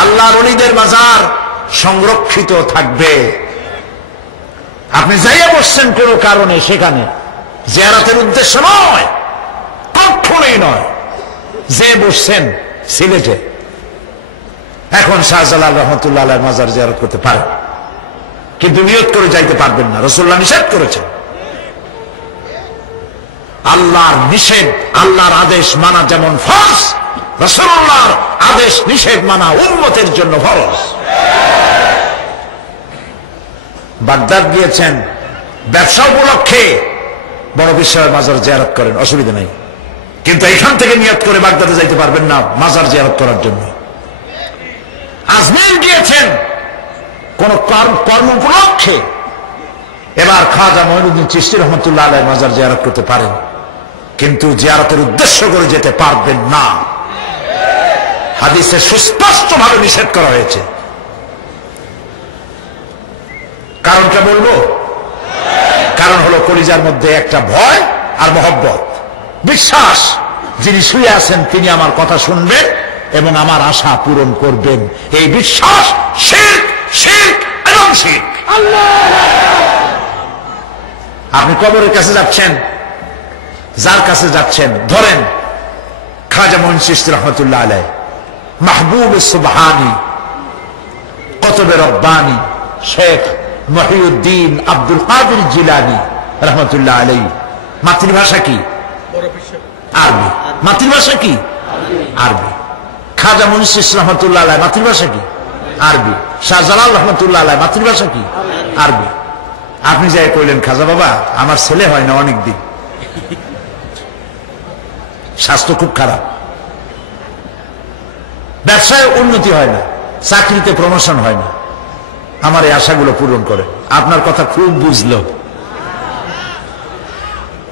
আল্লাহর ওলিদের মাজার সংরক্ষিত থাকবে। আপনি যাইয়া বসছেন কোন কারণে, সেখানে জিয়ারতের উদ্দেশ্য নয়, কখনোই নয়। যে বসছেন সিলেটে, এখন শাহজালাল রহমতুল্লাহ আলাইহির মাজার জিয়ারত করতে পারেন, কিন্তু নিয়ত করে যাইতে পারবেন না, রাসূলুল্লাহ নিষেধ করেছেন। আল্লাহর নিষেধ, আল্লাহর আদেশ মানা যেমন ফরজ, রাসূলুল্লাহর আদেশ নিষেধ মানা উম্মতের জন্য ফরজ। বাগদাদ গিয়েছেন ব্যবসা উপলক্ষে, বড় বিশ্বের মাজার জিয়ারত করেন, অসুবিধা নেই, কিন্তু এখান থেকে নিয়ত করে বাগদাদে যাইতে পারবেন না মাজার জিয়ারত করার জন্য। আজমির গিয়েছেন কোন কর্ম উপলক্ষে, এবার খাজা মঈনুদ্দিন চিশতি রহমতুল্লাহ আলাইহির মাজার জিয়ারত করতে পারেন, কিন্তু জিয়ারতের উদ্দেশ্য করে যেতে পারবেন না। হাদিসে সুস্পষ্টভাবে নিষেধ করা হয়েছে। কারণটা বলবো? কারণ হলো কলিজার মধ্যে একটা ভয় আর মহব্বত, বিশ্বাস, যিনি শুয়ে আছেন তিনি আমার কথা শুনবেন এবং আমার আশা পূরণ করবেন। এই বিশ্বাস শিরক, শিরক এবং শিরক। আপনি কবরের কাছে যাচ্ছেন, যার কাছে যাচ্ছেন, ধরেন খাজা মঈন চিশতি রহমতুল্লাহ আলাইহি, মাহবুব সুবহানি, কুতুবে রব্বানি, শেখ মহিউদ্দিন আব্দুল কাদের জিলানী রহমতুল্লাহ আলাইহি। মাতৃভাষা কি? আরবি। মাতৃভাষা কি? আরবি। খাজা মঈন চিশতি রহমতুল্লাহ আলাইহি মাতৃভাষা কি? আরবি। শাহজালাল রহমতুল্লাহ আলাইহি মাতৃভাষা কি? আরবি। আপনি যাই কইলেন, খাজা বাবা আমার ছেলে হয় না অনেকদিন, স্বাস্থ্য খুব খারাপ, ব্যবসায় উন্নতি হয় না, চাকরিতে প্রমোশন হয় না, আমার এই আশাগুলো পূরণ করে। আপনার কথা খুব বুঝলো,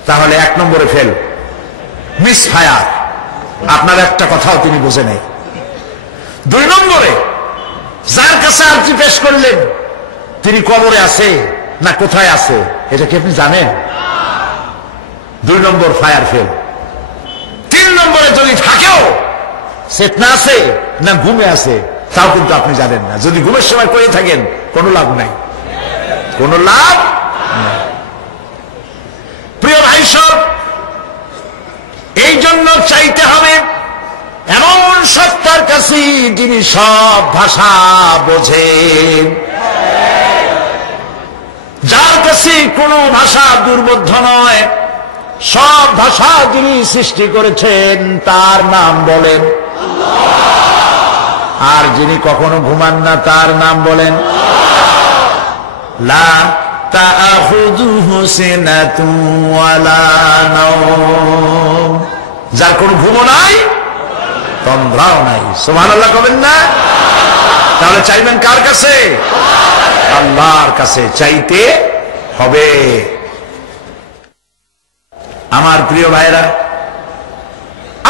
তাহলে 1 নম্বরে ফেল, মিস ফায়ার। আপনার একটা কথাও তিনি বুঝে নেই। 2 নম্বরে যার কাছে আরজি পেশ করলেন তিনি কবরে আছে না কোথায় আছে এটা কি আপনি জানেন? 2 নম্বর ফায়ার ফেল। 3 নম্বরে যদি থাকেও চেতনা আছে না ঘুমে আছে তাও কিন্তু আপনি জানেন না। যদি ঘুমের সময় করে থাকেন কোনো লাভ নাই, কোনো লাভ নাই। প্রিয় ভাই সব, এই জন্য চাইতে হবে এমন সত্তার কাছে যিনি সব ভাষা বোঝেন, যার কাছে কোনো ভাষা দুর্বোধ্য নয়, সব ভাষা যিনি সৃষ্টি করেছেন তার নাম বলেন, আর যিনি কখনো ঘুমান না তার নাম বলেন লা তাআখুযুহু সিনাতুন ওয়ালা নাওম, যার কোনো ঘুমও নাই তন্দ্রাও নাই। সুবহানাল্লাহ বলেন না? তাহলে চাইবেন কার কাছে? আল্লাহর কাছে চাইতে হবে। আমার প্রিয় ভাইরা,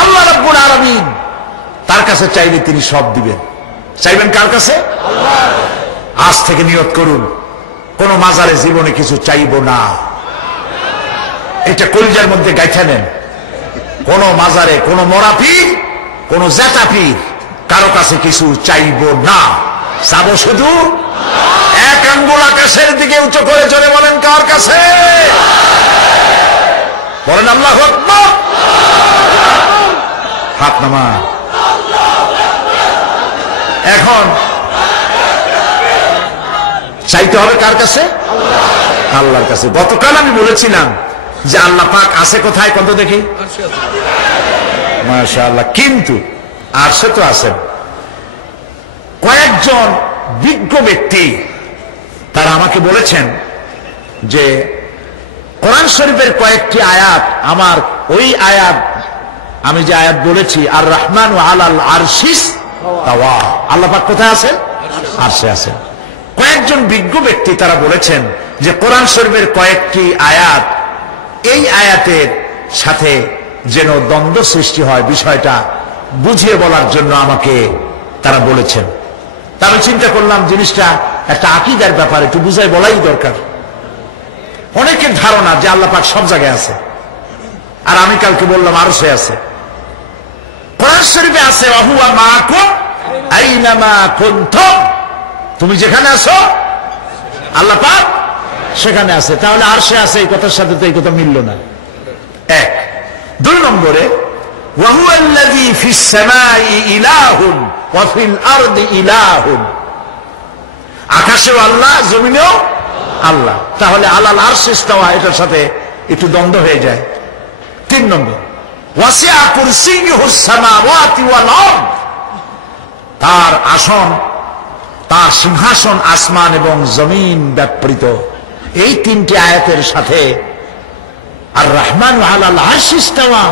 আল্লাহ রাব্বুল আলামিন তার কাছে চাইলে তিনি সব দিবেন। চাইবেন কার কাছে? আজ থেকে নিয়ত করুন, কোন মাজারে জীবনে কিছু চাইব না, এটা কলিজার মধ্যে গাইথা নেন। কোন মাজারে, কোন মরা পীর, কোন জেতা পীর, কারো কাছে কিছু চাইব না, চাবো শুধু এক আঙ্গুল আকাশের দিকে উঁচু করে জোরে বলেন কার কাছে? বলেন আল্লাহু আকবার। হাত নামা। এখন চাইতে হবে কার কাছে? আল্লাহর কাছে। গতকাল আমি বলেছিলাম যে আল্লাহ পাক আছে কোথায়, কত দেখি? মাশাআল্লাহ। কিন্তু আরশে তো আছেন। কয়েকজন বিজ্ঞ ব্যক্তি তারা আমাকে বলেছেন যে কোরআন শরীফের কয়েকটি আয়াত, আমার ওই আয়াত, আমি যে আয়াত বলেছি আর রহমান আলাল আরশিস তাওয়া, আল্লাহ পাক কোথায় আছেন? আরশে আছেন। কয়েকজন বিজ্ঞ ব্যক্তি তারা বলেছেন যে কোরআন শরীফের কয়েকটি আয়াত এই আয়াতের সাথে যেন দ্বন্দ্ব সৃষ্টি হয়, বিষয়টা বুঝিয়ে বলার জন্য আমাকে তারা বলেছেন। আমি চিন্তা করলাম জিনিসটা একটা আকীদার ব্যাপার, একটু বুঝাই বলাই দরকার। অনেকের ধারণা যে আল্লাহ পাক সব জায়গায় আছে, আর আমি কালকে বললাম আরশে আছে। কোরআন শরীফে আছে ওয়াহুয়া মাআকুম আইনামা কুনতুম, তুমি যেখানে আছো আল্লাহ পাক সেখানে আছে। তাহলে আরশে আছে এই কথার সাথে তো এই কথা মিলল না। এক। দুই নম্বরে ওয়াহুয়াল্লাযী ফিস সামাই ইলাহুন ওয়া ফিল আরদি ইলাহুন, আকাশেও আল্লাহ জমিনেও আল্লাহ, তাহলে আলাল আরশ ইস্তাওয়া এটার সাথে একটু দ্বন্দ্ব হয়ে যায়। তিন নম্বর ওয়াসিআ কুরসিয়ুহুস সামাওয়াতি ওয়াল আরদ, তার আসন তার সিংহাসন আসমান এবং জমিন ব্যাপৃত। এই তিনটি আয়াতের সাথে আর রহমান আলাল আরশ ইস্তাওয়া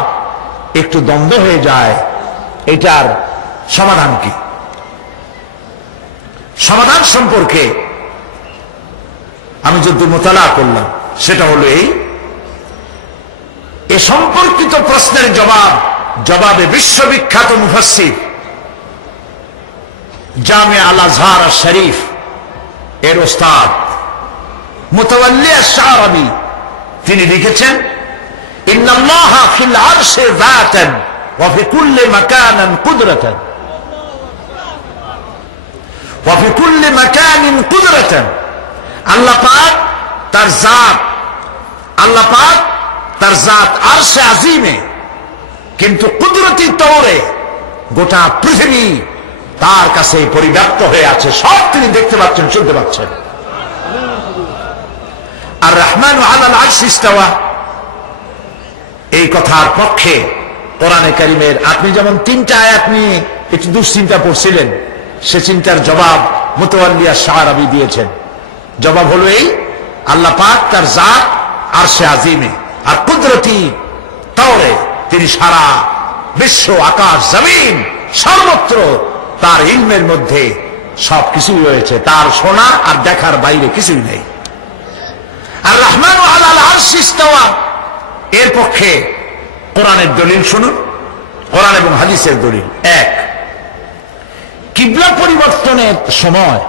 একটু দ্বন্দ্ব হয়ে যায়। এটার সমাধান কি? সমাধান সম্পর্কে আমি যদি মোতালা করলাম সেটা হলো এই সম্পর্কিত প্রশ্নের জবাবে বিশ্ববিখ্যাত মুফাসসির জামে আল আজহার শরীফ এর ওস্তাদ মুতাওয়াল্লি আশ-শারাবি তিনি লিখেছেন ইন্নাল্লাহা ফিল আরশি যাতান ওয়া ফি কুল্লি মাকানিন কুদরাতান ওয়া ফি কুল্লি মাকানিন কুদরাতান, আল্লাহ পাক তার জাত, আল্লাহ পাক তার জাত আরশে আজিমে, কিন্তু কুদরতি তৌরে গোটা পৃথিবী তার কাছে পরিব্যাপ্ত হয়ে আছে, সব তিনি দেখতে পাচ্ছেন, শুনতে পাচ্ছেন। আর রহমান আলাল আরশ ইস্তাওয়া এই কথার পক্ষে কোরআনে কারীমের আপনি যেমন তিনটা আয়াত নিয়ে একটু দুশ্চিন্তা পড়ছিলেন, সে চিন্তার জবাব মুতাওয়াল্লি আশ-শারাবি দিয়েছেন। জবাব হলো এই, আল্লাহ পাক তার জাত আরশে আজিমে, আর কুদরতি তৌরে তিনি সারা বিশ্ব আকাশ জমিন সর্বত্র তার ইলমের মধ্যে সবকিছুই রয়েছে, তার শোনা আর দেখার বাইরে কিছুই নেই। আর রহমান আলাল আরশ ইস্তাওয়া এর পক্ষে কোরআনের দলিল শুনুন, কোরআন এবং হাদিসের দলিল। এক, কিবলা পরিবর্তনের সময়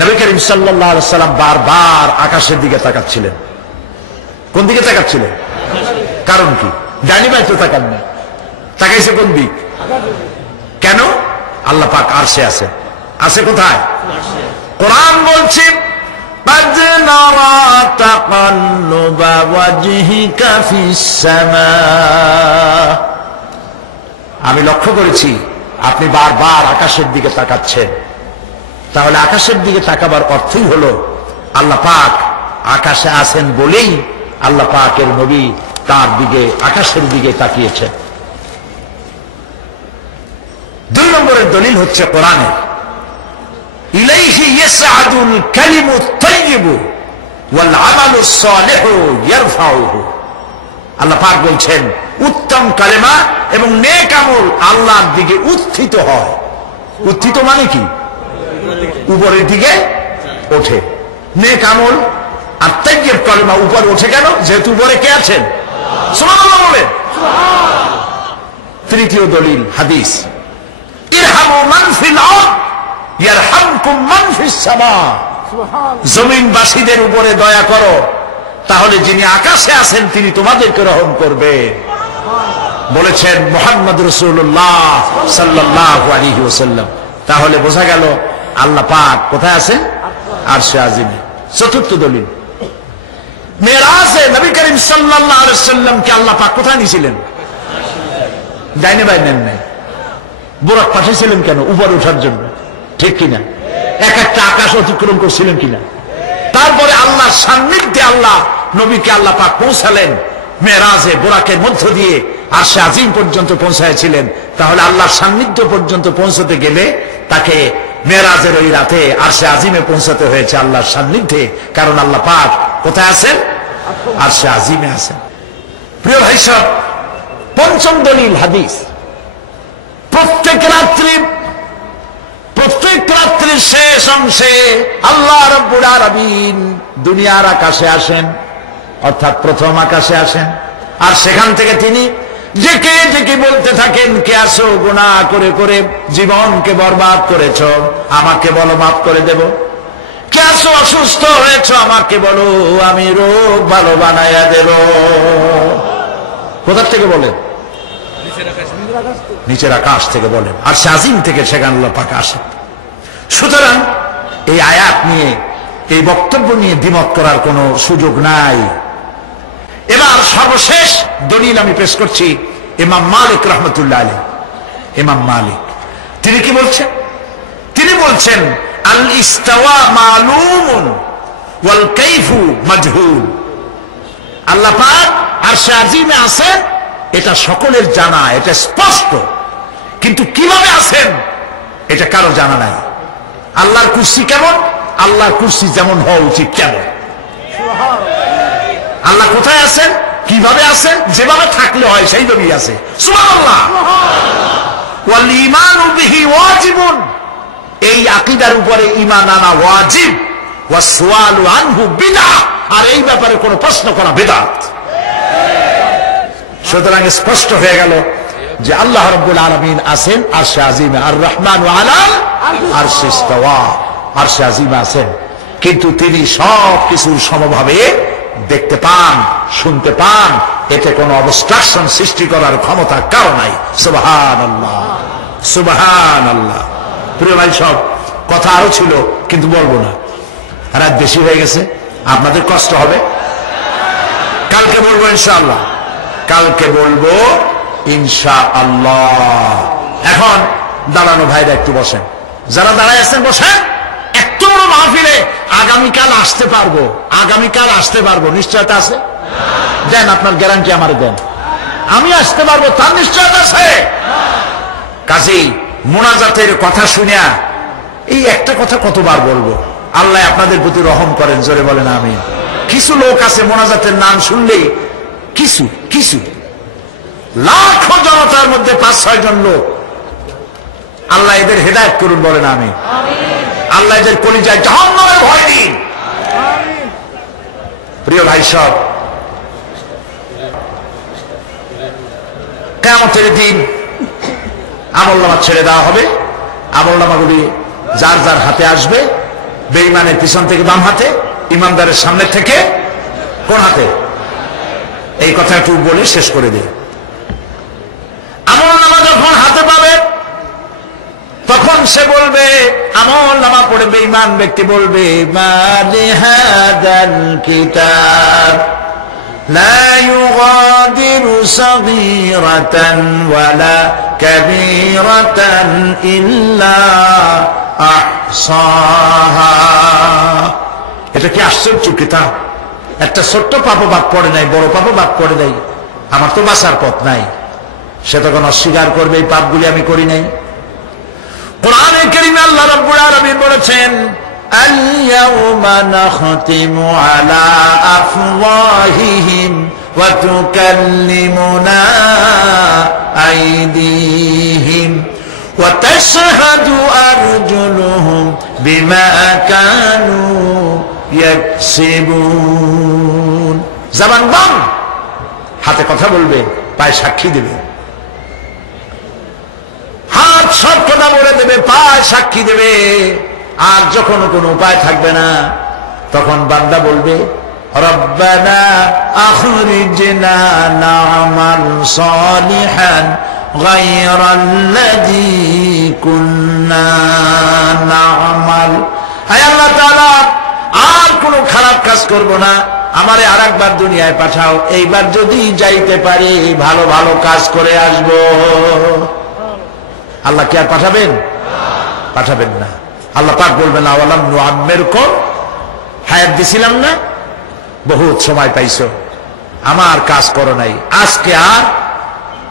নবী করিম সাল্লাল্লাহু আলাইহি ওয়াসাল্লাম বারবার আকাশের দিকে তাকাচ্ছিলেন। কোন দিকে তাকাচ্ছিলেন? কারণ কি? ডাইনি বাই তো তাকান না, তাকাইছে কোন দিক? কেন? আল্লাহ পাক আরশে আছে। আছে কোথায়? কোরআন বলছে قد نرى تقلب وجهك في السماء, আমি লক্ষ্য করেছি আপনি বারবার আকাশের দিকে তাকাচ্ছেন। তাহলে আকাশের দিকে তাকাবার অর্থই হলো আল্লাহ পাক আকাশে আছেন বলেই আল্লাহ পাকের নবী তার দিকে আকাশের দিকে তাকিয়েছেন। দুই নম্বরের দলিল হচ্ছে কোরআনে ইলাইহি ইয়াসআদুল কালিমুত তাইয়্যিবু ওয়াল আমালুস সালিহু ইয়ারফাউহু, আল্লাহ পাক বলছেন উত্তম কালেমা এবং নেক আমল আল্লাহর দিকে উত্থিত হয়। উত্থিত মানে কি? উপরের দিকে ওঠে। নেক আমল আর তাইয়্যিব কালেমা উপরে ওঠে কেন? যেহেতু উপরে কে আছেন? সুবহানাল্লাহ বলেন। তৃতীয় দলিল হাদিস ইরহামু মান ফিল আরদ ইয়ারহামকুম মান ফিস সামা, জমিনবাসীদের উপরে দয়া করো তাহলে যিনি আকাশে আছেন তিনি তোমাদেরকে রহম করবে, বলেছেন মুহাম্মদ রাসূলুল্লাহ সাল্লাল্লাহু আলাইহি ওয়াসাল্লাম। তাহলে বোঝা গেল আল্লাহ পাক কোথায় আছেন? আরশে আজিমে। চতুর্থ দলিল মেরাজে নবী করিম সাল্লাল্লাহু আলাইহি ওয়াসাল্লামকে আল্লাহ পাক কোথায় নিয়েছিলেন? ডাইনে বাই নেন নাই। বুরাক পাঠিয়েছিলেন কেন? উপরে ওঠার জন্য, ঠিক কিনা? এক একটা আকাশ অতিক্রম করছিলেন কিনা? তারপরে আল্লাহর সান্নিধ্যে আল্লাহ নবীকে আল্লাহ পাক পৌঁছালেন মেরাজে, বুরাকের মধ্য দিয়ে আরশে আজিম পর্যন্ত পৌঁছাইছিলেন। তাহলে আল্লাহর সান্নিধ্য পর্যন্ত পৌঁছতে গেলে তাকে মেরাজের ওই রাতে আরশে আজিমে পৌঁছাতে হয়েছে আল্লাহর সান্নিধ্যে, কারণ আল্লাহ পাক কোথায় আছেন? আরশে আজিমে আছেন। প্রিয় ভাই সব, পঞ্চম দলিল হাদিস প্রত্যেক রাত্রি প্রত্যেক রাত্রির শেষ অংশে আল্লাহ রাব্বুল আলামিন দুনিয়ার আকাশে আসেন, অর্থাৎ প্রথম আকাশে আসেন, আর সেখান থেকে তিনি ডেকে ডেকে বলতে থাকেন, কে আসো গুনাহ করে করে জীবনকে বরবাদ করেছ, আমাকে বলো মাফ করে দেব। কে আসো অসুস্থ হয়েছ, আমাকে বলো আমি রোগ ভালো বানাইয়া দেব। কোথা থেকে বলেন? নিচের আকাশ থেকে বলেন, আর শাজিম থেকে সেখানে আল্লাহ পাক আসেন। সুতরাং এই আয়াত নিয়ে, এই বক্তব্য নিয়ে দ্বিমত করার কোনো সুযোগ নাই। এবার সর্বশেষ দলিল আমি পেশ করছি ইমাম মালিক রাহমাতুল্লাহ আলাইহি। ইমাম মালিক তিনি কি বলছেন? তিনি বলছেন আল ইস্তাওয়া মালুমুন ওয়াল কাইফু মাজহুল। আল্লাহ পাক আরশে আজিমে আছেন, এটা সকলের জানা, এটা স্পষ্ট, কিন্তু কিভাবে আছেন এটা কারো জানা নাই। আল্লাহর কুরসি কেমন? আল্লাহর কুরসি যেমন হওয়া উচিত কেমন? আল্লাহ কোথায় আছেন, কিভাবে আছেন, যেভাবে থাকলে হয় সেইভাবেই আছে। সুবহানাল্লাহ। ওয়াল ঈমানু বিহি ওয়াজিবুন, এই আকীদার উপরে ঈমান আনা ওয়াজিব। ওয়াস সুআলু আনহু বিদআহ, আর এই ব্যাপারে কোনো প্রশ্ন করা বিদআত। সুতরাং স্পষ্ট হয়ে গেল যে আল্লাহ রাব্বুল আলামিন আছেন আরশে আজিমে, আর রহমানু আলাল আরশি ইস্তাওয়া, আরশে আজিমে আছেন, কিন্তু তিনি সব কিছুর সমভাবে দেখতে পান, শুনতে পান, এতে কোনো অবস্ট্রাকশন সৃষ্টি করার ক্ষমতা কারো নাই। সুবহানাল্লাহ, সুবহানাল্লাহ। প্রিয় ভাই, সব কথা আরো ছিল কিন্তু বলবো না, রাত বেশি হয়ে গেছে, আপনাদের কষ্ট হবে। কালকে বলবো ইনশাআল্লাহ, কালকে বলবো ইনশাআল্লাহ। এখন দাঁড়ানো ভাইরা একটু বসেন, যারা দাঁড়ায় আছেন বসেন। এত বড় মাহফিলে আগামীকাল আসতে পারবো, আগামীকাল আসতে পারবো নিশ্চয়তা আছে? দেন আপনার গ্যারান্টি আমার দেন, আমি আসতে পারবো তার নিশ্চয়তা আছে? কাজেই মোনাজাতের কথা শুনিয়া এই একটা কথা কতবার বলবো? আল্লাহ আপনাদের প্রতি রহম করেন, জোরে বলেন আমিন। কিছু লোক আছে মোনাজাতের নাম শুনলেই কিছু কিছু লাখো জনতার মধ্যে 5-6 জন লোক, আল্লাহ এদের হেদায়েত করুন, বলেন আমিন। আল্লাহ এদের কলিজায় জাহান্নামের ভয় দিন। প্রিয় ভাই, সব কিয়ামতের দিন আমলনামা ছেড়ে দেওয়া হবে। আমলনামাগুলি যার যার হাতে আসবে, বেঈমানের পিছন থেকে বাম হাতে, ইমানদারের সামনে থেকে কোন হাতে? এই কথা একটু বলে শেষ করে দিই। আমলনামা যখন হাতে পাবে তখন সে বলবে, আমলনামা পড়ে বেঈমান ব্যক্তি বলবে, মা লিহাদাল কিতাব লা ইউগাদিরু সাগীরাতান ওয়ালা কাবীরাতান ইল্লা আহসাহা। এটা কি আশ্চর্য কিতাব! একটা ছোট্ট পাপও বাদ পড়ে নাই, বড় পাপও বাদ পড়ে নাই। আমার তো বাঁচার পথ নাই। সে তখন অস্বীকার করবে, এই পাপগুলি আমি করি নাই। কোরআনে কারীমে আল্লাহ রাব্বুল আলামিন বলেছেন, আল-ইয়াওমা নাখতিমু আলা আফওয়াহিহিম ওয়া তুকাল্লিমুনা আইদিহিম ওয়া তাশহাদু আরজুলুহুম বিমা কানু ইয়াকসিবুন। জবান বন্ধ, হাতে কথা বলবে, পায়ে সাক্ষী দেবে। হাত সব কথা বলে দেবে, পায়ে সাক্ষী দেবে। আর যখন কোনো উপায় থাকবে না, তখন বান্দা বলবে, রব্বানা আখরিজনা না'মাল সালিহান গায়রাল্লাযী কুন্না না'মাল। হায় আল্লাহ তাআলা, আর কোনো খারাপ কাজ করব না, আমারে আরেকবার দুনিয়ায় পাঠাও। এইবার যদি যাইতে পারি ভালো ভালো কাজ করে আসব। আল্লাহ কি আর পাঠাবেন? পাঠাবেন না। আল্লাহ পাক বলবেন, আওয়ালাম নুআম্মিরকুম, হায়াত দিছিলাম না, বহুত সময় পাইছো, আমার কাজ করো নাই, আজকে আর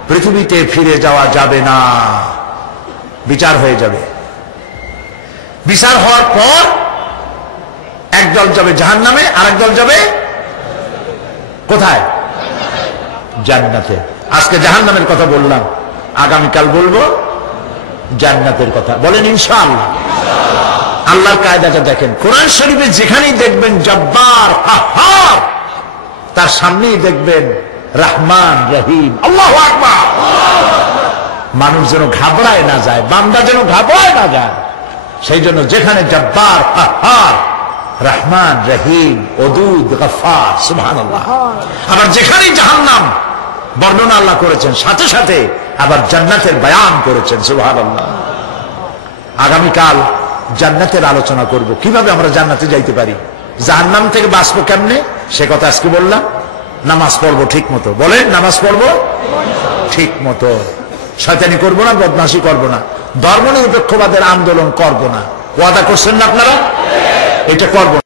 পৃথিবীতে ফিরে যাওয়া যাবে না। বিচার হয়ে যাবে। বিচার হওয়ার পর একদল যাবে জাহান্নামে, আরেকদল যাবে কোথায়? জান্নাতে। আজকে জাহান্নামের কথা বললাম, আগামীকাল বলবো জান্নাতের কথা বলেন ইনশাআল্লাহ। আল্লাহর কায়দাটা দেখেন, কোরআন শরীফে যেখানেই দেখবেন জব্বার কাহ্হার, তার সামনেই দেখবেন রহমান রহিম। আল্লাহু আকবার। মানুষ যেন ঘাবড়ায় না যায়, বান্দা যেন ঘাবড়ায় না যায়, সেই জন্য যেখানে জব্বার কাহ্হার, রহমান রহিম, ওদুদ গফফার, সুবহানাল্লাহ। আবার যেখানেই জাহান্নাম বর্ণনা আল্লাহ করেছেন, সাথে সাথে আবার জান্নাতের বয়ান করেছেন, সুবহানাল্লাহ। আগামীকাল জান্নাতের আলোচনা করব, কিভাবে আমরা জান্নাতে যাইতে পারি, জাহান্নাম থেকে বাঁচবো কেমনে, সে কথা আজকে বললাম। নামাজ পড়বো ঠিক মতো, বলেন নামাজ পড়বো ঠিক মতো, শয়তানি করবো না, বদমাশি করবো না, ধর্ম নিরপেক্ষবাদের আন্দোলন করবো না, ওয়াদা করছেন না আপনারা, এটা করবো